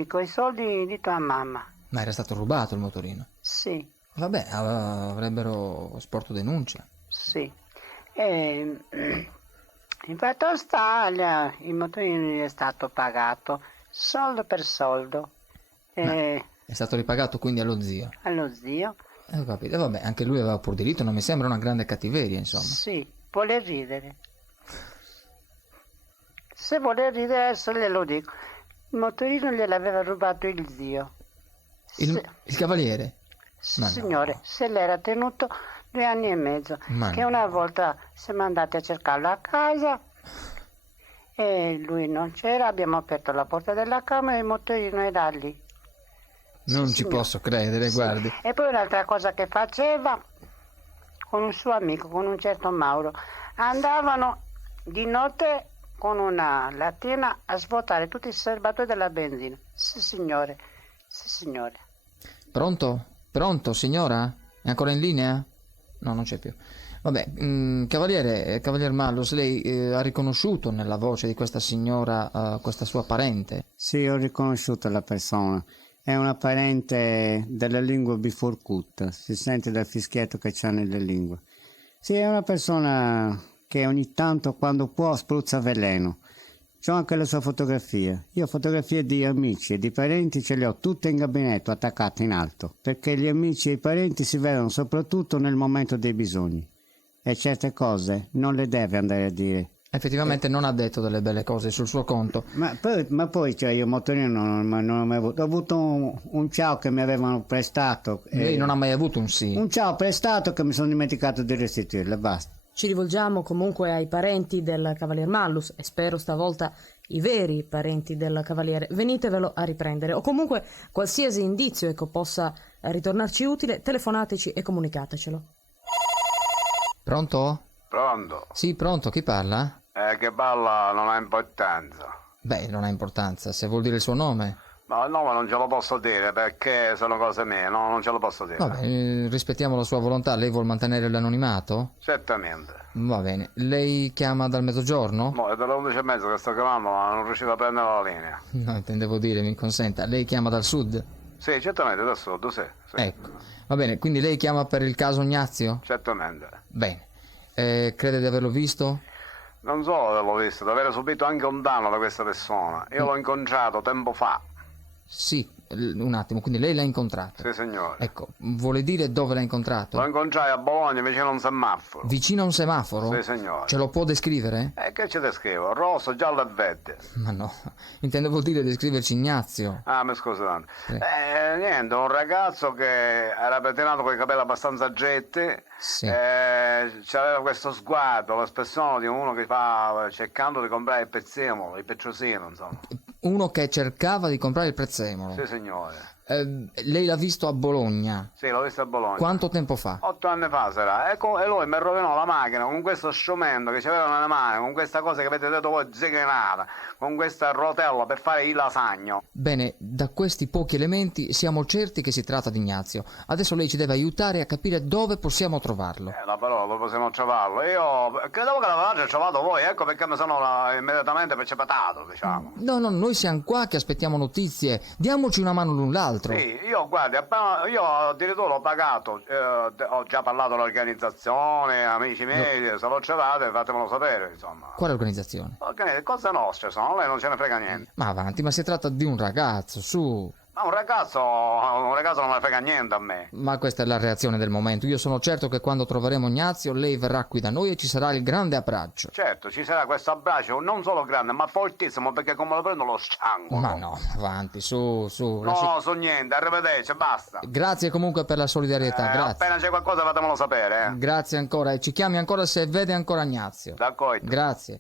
con i soldi di tua mamma. Ma era stato rubato il motorino. Sì, Vabbè, avrebbero sporto denuncia. sì. E in fatto sta, il motorino gli è stato pagato soldo per soldo. E È stato ripagato quindi allo zio. allo zio, Ho capito. Vabbè, anche lui aveva pur diritto, non mi sembra una grande cattiveria, insomma. sì, vuole ridere. Se vuole ridere adesso glielo dico. Il motorino gliel'aveva rubato il zio. Il Cavaliere? Ma no. Signore, se l'era tenuto 2 anni e mezzo. Ma Che no. una volta siamo andati a cercarlo a casa E lui non c'era, abbiamo aperto la porta della camera e il motorino era lì. Non Sì, ci signor. posso credere, Sì. guardi. E poi un'altra cosa che faceva con un suo amico, con un certo Mauro, andavano di notte con una lattina a svuotare tutti i serbatoi della benzina. Sì signore, sì signore. Pronto? Pronto, signora? È ancora in linea? No, non c'è più. Vabbè, Cavalier Mallus, lei ha riconosciuto nella voce di questa signora questa sua parente? Sì, ho riconosciuto la persona. È una parente della lingua biforcuta, si sente dal fischietto che c'ha nelle lingue. Sì, è una persona che ogni tanto, quando può, spruzza veleno. C'ho anche la sua fotografia. Io fotografie di amici e di parenti ce le ho tutte in gabinetto, attaccate in alto, perché gli amici e i parenti si vedono soprattutto nel momento dei bisogni. E certe cose non le deve andare a dire. Effettivamente non ha detto delle belle cose sul suo conto. Ma poi cioè, io motorino non ho mai avuto. Ho avuto un ciao che mi avevano prestato. Lei non ha mai avuto un sì. Un ciao prestato che mi sono dimenticato di restituirle, basta. Ci rivolgiamo comunque ai parenti del Cavalier Mallus e spero stavolta i veri parenti del Cavaliere. Venitevelo a riprendere o comunque qualsiasi indizio possa ritornarci utile, telefonateci e comunicatecelo. Pronto? Pronto? Sì, pronto, chi parla? Che balla non ha importanza. Beh, non ha importanza, se vuol dire il suo nome. Ma no, ma non ce lo posso dire perché sono cose mie, no, non ce lo posso dire. Vabbè, rispettiamo la sua volontà, lei vuol mantenere l'anonimato? Certamente. Va bene, lei chiama dal mezzogiorno? No, è dalle 11:30 che sto chiamando, ma non riuscito a prendere la linea. No, intendevo dire, mi consenta, lei chiama dal sud? Sì, certamente, da sud, sì. Ecco, va bene, quindi lei chiama per il caso Ignazio? Certamente. Bene, crede di averlo visto? Non solo che l'ho visto, di aver subito anche un danno da questa persona. Io l'ho incontrato tempo fa. Sì, un attimo, quindi lei l'ha incontrato? Sì, signore. Ecco, vuole dire dove l'ha incontrato? Lo incontrai a Bologna vicino a un semaforo. Vicino a un semaforo? Sì, signore. Ce lo può descrivere? E che ci descrivo? Rosso, giallo e verde. Ma no, intendevo dire descriverci Ignazio. Ah, mi scusi tanto. Sì. Niente, un ragazzo che era pettinato con i capelli abbastanza aggetti. Sì. C'aveva questo sguardo, l'espressione di uno che fa cercando di comprare il prezzemolo, il pecciosino, insomma. Uno che cercava di comprare il prezzemolo. Sì, signore. Lei l'ha visto a Bologna? Sì, l'ho visto a Bologna. Quanto tempo fa? 8 anni fa sarà. E lui mi rovinò la macchina con questo strumento che c'aveva nelle mani, con questa cosa che avete detto voi, zigrinata, con questa rotella per fare il lasagno. Bene, da questi pochi elementi siamo certi che si tratta di Ignazio. Adesso lei ci deve aiutare a capire dove possiamo trovarlo. La parola, dove possiamo trovarlo? Io credevo che l'avevate trovato voi, ecco perché mi sono immediatamente precipitato, diciamo. No, noi siamo qua che aspettiamo notizie. Diamoci una mano l'un l'altro. Sì, io guardi, io addirittura ho pagato, ho già parlato all'organizzazione, amici miei, se lo trovate fatemelo sapere, insomma. Quale organizzazione? Cose nostre sono, lei non ce ne frega niente. Ma avanti, ma si tratta di un ragazzo, su. Ma un ragazzo non me ne frega niente a me. Ma questa è la reazione del momento. Io sono certo che quando troveremo Ignazio lei verrà qui da noi e ci sarà il grande abbraccio. Certo, ci sarà questo abbraccio, non solo grande, ma fortissimo, perché come lo prendo lo strangolo. Ma no, avanti, su. No, so niente, arrivederci, basta. Grazie comunque per la solidarietà, grazie. Appena c'è qualcosa fatemelo sapere, Grazie ancora e ci chiami ancora se vede ancora Ignazio. D'accordo. Grazie.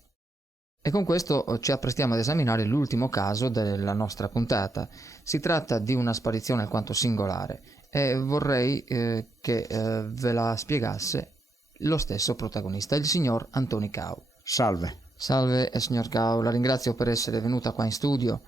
E con questo ci apprestiamo ad esaminare l'ultimo caso della nostra puntata. Si tratta di una sparizione alquanto singolare e vorrei che ve la spiegasse lo stesso protagonista, il signor Antoni Cau. Salve. Salve signor Cau, la ringrazio per essere venuta qua in studio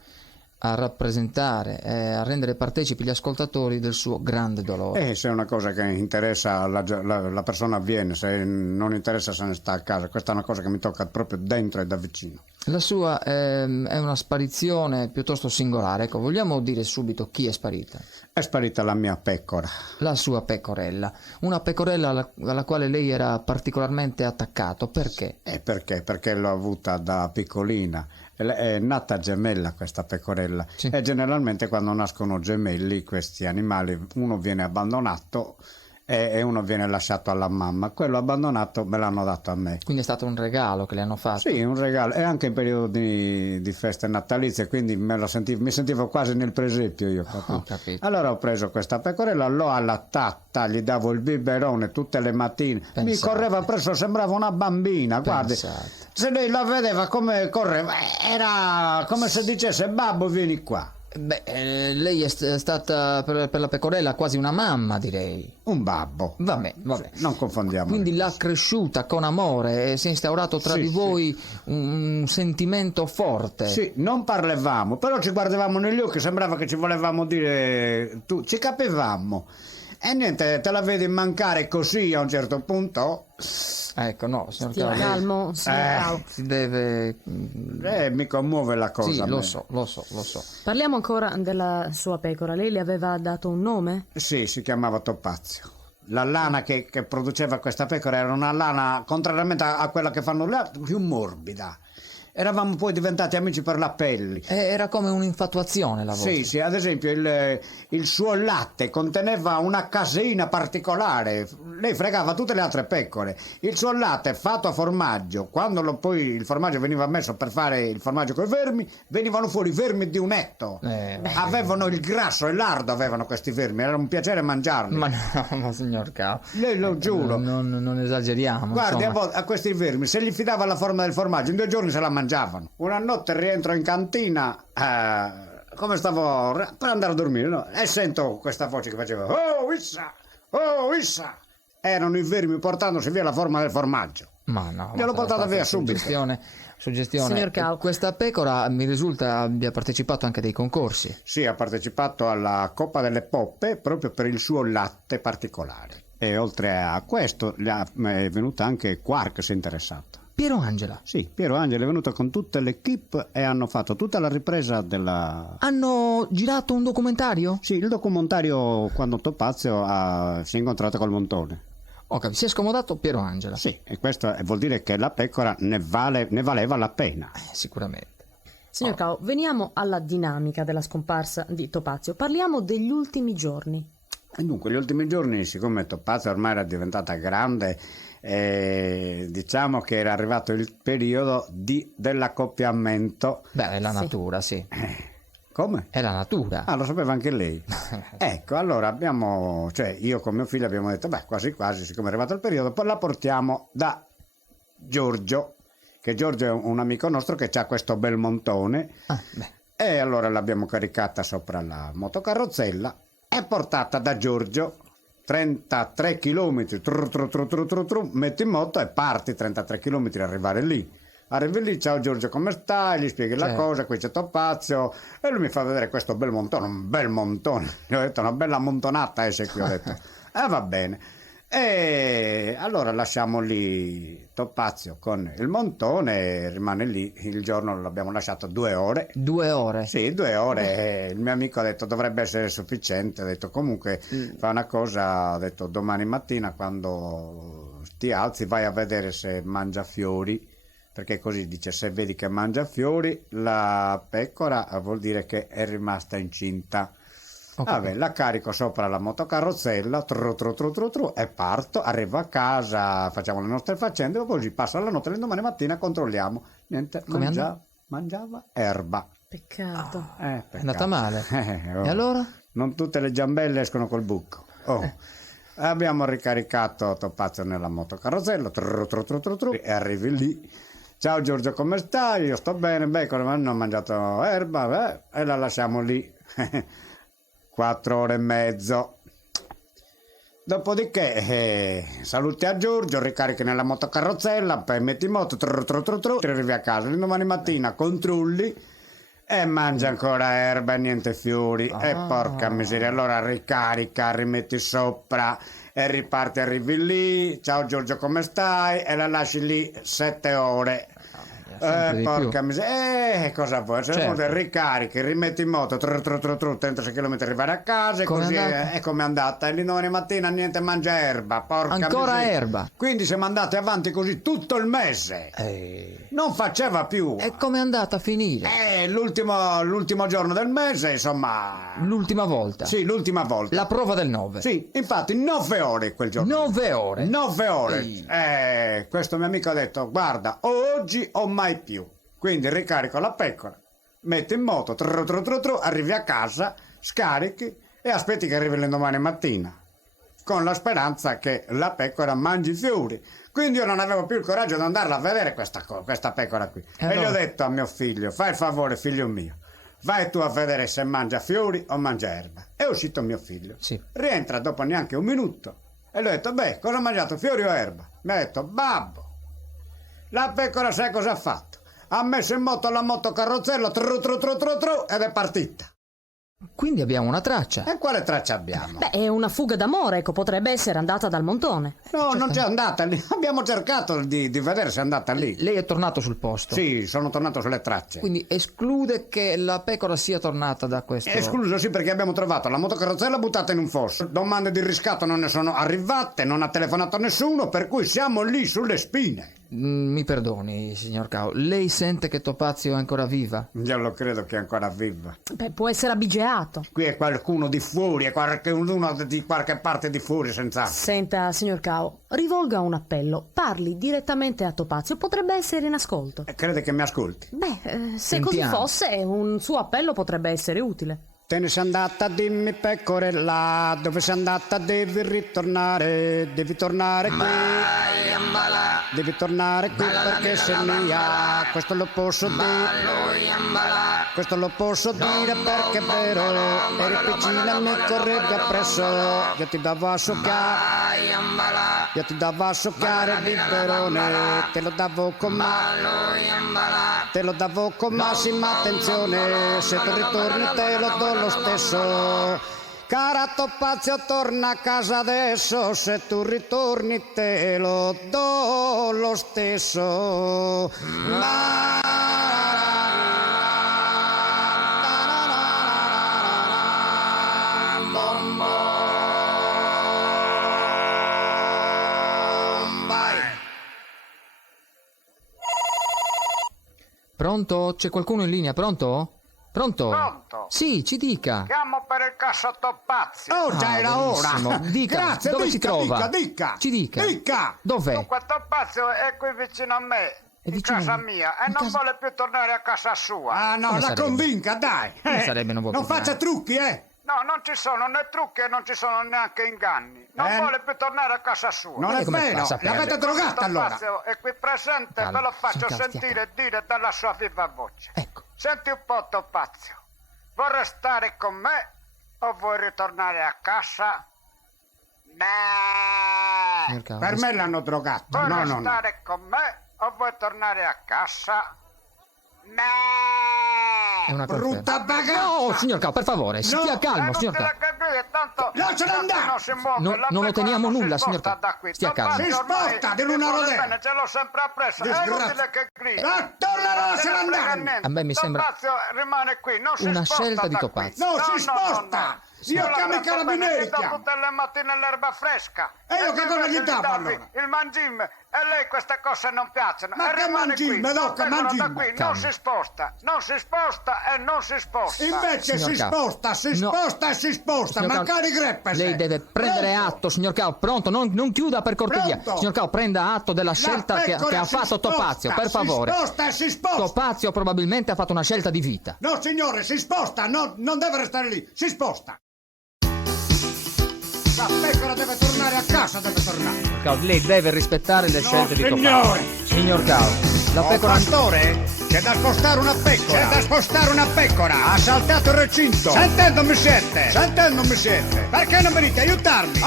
a rappresentare e a rendere partecipi gli ascoltatori del suo grande dolore. Se è una cosa che interessa la persona avviene, se non interessa se ne sta a casa. Questa è una cosa che mi tocca proprio dentro e da vicino. La sua è una sparizione piuttosto singolare. Ecco, vogliamo dire subito chi è sparita? È sparita la mia pecora. La sua pecorella. Una pecorella alla quale lei era particolarmente attaccato. Perché? Perché? Perché l'ho avuta da piccolina. È nata gemella questa pecorella. Sì. E generalmente quando nascono gemelli questi animali uno viene abbandonato e uno viene lasciato alla mamma. Quello abbandonato me l'hanno dato a me. Quindi è stato un regalo che le hanno fatto. Sì, un regalo, e anche in periodo di feste natalizie, quindi mi sentivo quasi nel presepio io. Ho capito. Allora ho preso questa pecorella, l'ho allattata, gli davo il biberone tutte le mattine, mi Pensate. correva presso, sembrava una bambina, guardi. Pensate. Se lei la vedeva come correva, era come se dicesse babbo vieni qua. Beh, lei è stata per la pecorella quasi una mamma, direi. Un babbo. Vabbè. Non confondiamo. Quindi l'ha cresciuta con amore e si è instaurato tra Sì, di sì. voi un sentimento forte. Sì, non parlavamo, però ci guardavamo negli occhi, sembrava che ci volevamo dire, ci capivamo. E niente, te la vedi mancare così a un certo punto? Ecco, no, signor Stia Cao, calmo, signor Cao. si deve... Mi commuove la cosa. Sì, a lo me. so. Parliamo ancora della sua pecora. Lei le aveva dato un nome? Sì, si chiamava Topazio. La lana che produceva questa pecora era una lana, contrariamente a quella che fanno le altre, più morbida. Eravamo poi diventati amici per la pelle. Era come un'infatuazione la vostra. Sì, sì, ad esempio il suo latte conteneva una caseina particolare, lei fregava tutte le altre pecore. Il suo latte fatto a formaggio, quando poi il formaggio veniva messo per fare il formaggio con i vermi, venivano fuori vermi di un etto. Avevano il grasso e l'ardo, avevano questi vermi, era un piacere mangiarli. Ma no, ma signor Cao. Lei lo giuro. Non esageriamo. Guardi, insomma. a questi vermi, se gli fidava la forma del formaggio, in 2 giorni se la mangiavano. Una notte rientro in cantina, come stavo per andare a dormire, no? E sento questa voce che faceva "Oh, Issa! Oh, Issa!" Erano i vermi portandosi via la forma del formaggio. Ma no. Gliel'ho ma portata sarà via stata subito. Suggestione. Signor Cao. Questa pecora mi risulta abbia partecipato anche a dei concorsi. Sì, ha partecipato alla Coppa delle Poppe proprio per il suo latte particolare. E oltre a questo è venuta anche Quark, si è interessato. Piero Angela. Sì, Piero Angela è venuto con tutta l'equipe e hanno fatto tutta la ripresa della... Hanno girato un documentario? Sì, il documentario quando Topazio si è incontrato col Montone. Ho capito, si è scomodato Piero Angela. Sì, e questo vuol dire che la pecora ne valeva la pena. Sicuramente. Signor Cao, veniamo alla dinamica della scomparsa di Topazio. Parliamo degli ultimi giorni. E dunque, gli ultimi giorni, siccome Topazio ormai era diventata grande, diciamo che era arrivato il periodo dell'accoppiamento. Beh, è la Sì. natura, sì. Come? È la natura. Ah, lo sapeva anche lei. Ecco, allora io con mio figlio abbiamo detto, beh, quasi quasi, siccome è arrivato il periodo, poi la portiamo da Giorgio, che Giorgio è un amico nostro che ha questo bel montone, e allora l'abbiamo caricata sopra la motocarrozzella e portata da Giorgio 33 km, metti in moto e parti 33 km ad arrivare lì. Arrivi lì, ciao Giorgio, come stai? Gli spieghi la cosa, qui c'è Topazio, e lui mi fa vedere questo bel montone, un bel montone. Gli ho detto, una bella montonata esce qui, ho detto. Va bene. E allora lasciamo lì Topazio con il montone, rimane lì, il giorno l'abbiamo lasciato 2 ore. 2 ore? Sì, 2 ore. Il mio amico ha detto dovrebbe essere sufficiente, ha detto comunque fa una cosa, ha detto domani mattina quando ti alzi vai a vedere se mangia fiori, perché così dice se vedi che mangia fiori la pecora vuol dire che è rimasta incinta. Vabbè, la carico sopra la motocarrozzella e parto, arrivo a casa, facciamo le nostre faccende, così passa la notte e domani mattina controlliamo. Niente, mangiava erba. Peccato. È andata male. E allora? Non tutte le giambelle escono col buco. Abbiamo ricaricato Topazio nella motocarrozzella e arrivi lì. Ciao Giorgio, come stai? Io sto bene, come hanno mangiato erba, e la lasciamo lì 4 ore e mezzo. Dopodiché saluti a Giorgio, ricarichi nella motocarrozzella, poi metti in moto, arrivi a casa. Domani mattina controlli e mangia ancora erba e niente fiori. E porca miseria, allora ricarica, rimetti sopra e riparti, arrivi lì. Ciao Giorgio, come stai? E la lasci lì 7 ore. sempre di più. Porca miseria, cosa vuoi? Cioè, Certo. ricarichi, rimetti in moto, 36 km arrivare a casa e Com'è così andata? è come è andata. E lì domani mattina niente, mangia erba, porca Ancora miseria. erba? Quindi siamo andati avanti così tutto il mese. Non faceva più. E com'è andata a finire? L'ultimo giorno del mese, insomma. L'ultima volta? Sì, l'ultima volta. La prova del 9? Sì, infatti 9 ore quel giorno. 9 ore? 9 ore. Ehi. Questo mio amico ha detto, guarda, o oggi o mai più. Quindi ricarico la pecora, metti in moto, arrivi a casa, scarichi e aspetti che arrivi l'indomani mattina, con la speranza che la pecora mangi i fiori. Quindi io non avevo più il coraggio di andarla a vedere questa pecora qui. E allora? gli ho detto a mio figlio, fai il favore, figlio mio, vai tu a vedere se mangia fiori o mangia erba. È uscito mio figlio. Sì. Rientra dopo neanche un minuto. E gli ho detto, beh, cosa ha mangiato, fiori o erba? Mi ha detto, babbo, la pecora sai cosa ha fatto? Ha messo in moto la motocarrozzella, ed è partita. Quindi abbiamo una traccia. E quale traccia abbiamo? Beh, è una fuga d'amore, ecco, potrebbe essere andata dal montone. No, non c'è andata lì. Abbiamo cercato di vedere se è andata lì. Lei è tornato sul posto? Sì, sono tornato sulle tracce. Quindi esclude che la pecora sia tornata da questo... Escluso sì, perché abbiamo trovato la motocarrozzella buttata in un fosso. Domande di riscatto non ne sono arrivate, non ha telefonato nessuno, per cui siamo lì sulle spine. Mi perdoni, signor Cao, lei sente che Topazio è ancora viva? Io lo credo che è ancora viva. Beh, può essere abigeato. Qui è qualcuno di fuori, è qualcuno di qualche parte di fuori, senz'altro. Senta, signor Cao, rivolga un appello, parli direttamente a Topazio, potrebbe essere in ascolto. Crede che mi ascolti? Beh, se così Sentiamo. fosse, un suo appello potrebbe essere utile. Te ne sei andata, dimmi pecorella, dove sei andata devi ritornare, devi tornare qui. Devi tornare qui perché sei mia, questo lo posso dire. Questo lo posso dire perché è vero, eri piccina e mi correvi appresso, io ti davo a socchiare, il biberone, te lo davo con massima attenzione, se tu ritorni te lo do lo stesso. Cara Topazio, torna a casa adesso, se tu ritorni te lo do lo stesso. Pronto? C'è qualcuno in linea? Pronto? Pronto? Pronto? Sì, ci dica. Chiamo per il cassa Topazio. Oh, già era benissimo. ora. Dica, Grazie, dove si trova? Dica. Ci dica. Dica. Dov'è? Dunque, Topazio è qui vicino a me, È in vicino casa a me? mia, e In non casa- vuole più tornare a casa sua. Ah no, Come la sarebbe? convinca, dai. Come sarebbe, non vuol Non tornare? faccia trucchi, No, non ci sono né trucchi e non ci sono neanche inganni. Non vuole più tornare a casa sua. Non Ma è come fa a vero, sapere? l'avete drogata allora. Topazio è qui presente, Calma, ve lo faccio signor Calma, sentire dire dalla sua viva voce. Ecco. Senti un po', Topazio, vuoi restare con me o vuoi ritornare a casa? Signor Cao, Per me l'hanno drogato. Vuoi No. restare con me o vuoi tornare a casa? è una Brutta bagata. No, signor Cao, per favore, stia calmo, signor Cao. Lasciala andare. Non si muove, No, la non pecora otteniamo non si nulla, signor sposta Cao. da qui. Stia calmo. Topazio Si ormai sposta di mi una vuole rodella. bene, ce l'ho sempre appresso. È Disgrazia. inutile che grida. Tornerò a lasciare Non frega andare. niente. A me mi sembra Topazio rimane qui, non si una sposta scelta di da qui. Topazio. No, si sposta. Io la chiamo i tratto carabinieri, bene, gli do chiamo. tutte le mattine l'erba fresca. E io che cosa gli invece davo, darvi allora? Il mangim, e lei queste cose non piacciono. Ma e che rimane mangim? qui. Ma no, che La pecora mangim? da qui Calma. non si sposta e non si sposta. Invece Signor si Cao. sposta, si No. sposta e si sposta. Signor Cao, Mancari greppe. lei deve prendere atto, signor Cao. Pronto, non chiuda per cortesia. Pronto. Signor Cao, prenda atto della scelta che ha fatto Topazio, per favore. Si sposta e si sposta. Topazio probabilmente ha fatto una scelta di vita. No, signore, si sposta, non deve restare lì, si sposta. La pecora deve tornare a casa, deve tornare. Signor Cao, lei deve rispettare le scelte di Topazio. signore. Signor Cao, la Oh, pecora... pastore, c'è da spostare una pecora. C'è da spostare una pecora. Ha saltato il recinto. Sentendomi siete. Perché non venite a aiutarmi?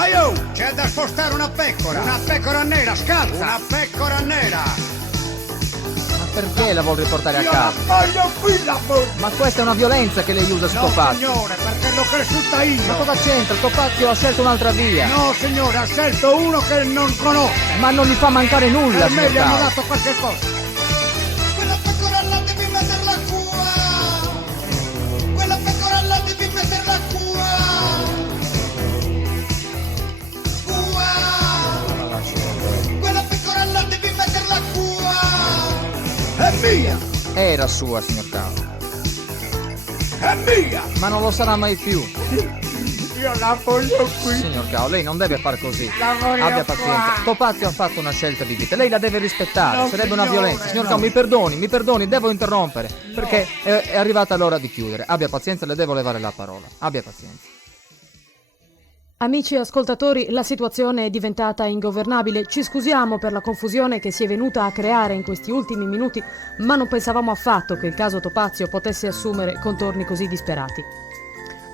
C'è da spostare una pecora. Una pecora nera, scalza. Una pecora nera. Ma perché la vuol riportare a Io la casa? voglio qui la voglio. Ma questa è una violenza che lei usa su No, Topazio. signore, perché l'ho cresciuta Ma io. cosa c'entra? Topazio ha scelto un'altra via. No, signore, ha scelto uno che non conosce. Ma non gli fa mancare nulla, Per me signor gli hanno Cao. dato qualche cosa. Quella mia! Era sua, signor Cao. È mia! Ma non lo sarà mai più. Io la voglio qui. Signor Cao, lei non deve far così. La voglio Abbia qua. pazienza. Topazio ha fatto una scelta di vita. Lei la deve rispettare. No, Sarebbe una signore, violenza. Signor no. Cao, mi perdoni, devo interrompere. Perché è arrivata l'ora di chiudere. Abbia pazienza, le devo levare la parola. Abbia pazienza. Amici ascoltatori, la situazione è diventata ingovernabile. Ci scusiamo per la confusione che si è venuta a creare in questi ultimi minuti, ma non pensavamo affatto che il caso Topazio potesse assumere contorni così disperati.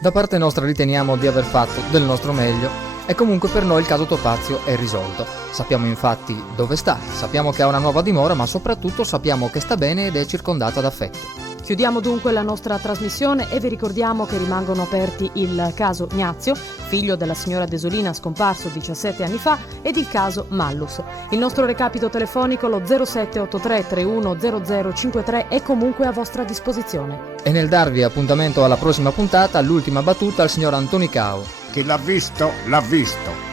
Da parte nostra riteniamo di aver fatto del nostro meglio e comunque per noi il caso Topazio è risolto. Sappiamo infatti dove sta, sappiamo che ha una nuova dimora, ma soprattutto sappiamo che sta bene ed è circondata d'affetto. Chiudiamo dunque la nostra trasmissione e vi ricordiamo che rimangono aperti il caso Ignazio, figlio della signora Desolina scomparso 17 anni fa, ed il caso Mallus. Il nostro recapito telefonico, lo 0783 310053, è comunque a vostra disposizione. E nel darvi appuntamento alla prossima puntata, l'ultima battuta al signor Antoni Cao. Chi l'ha visto, l'ha visto.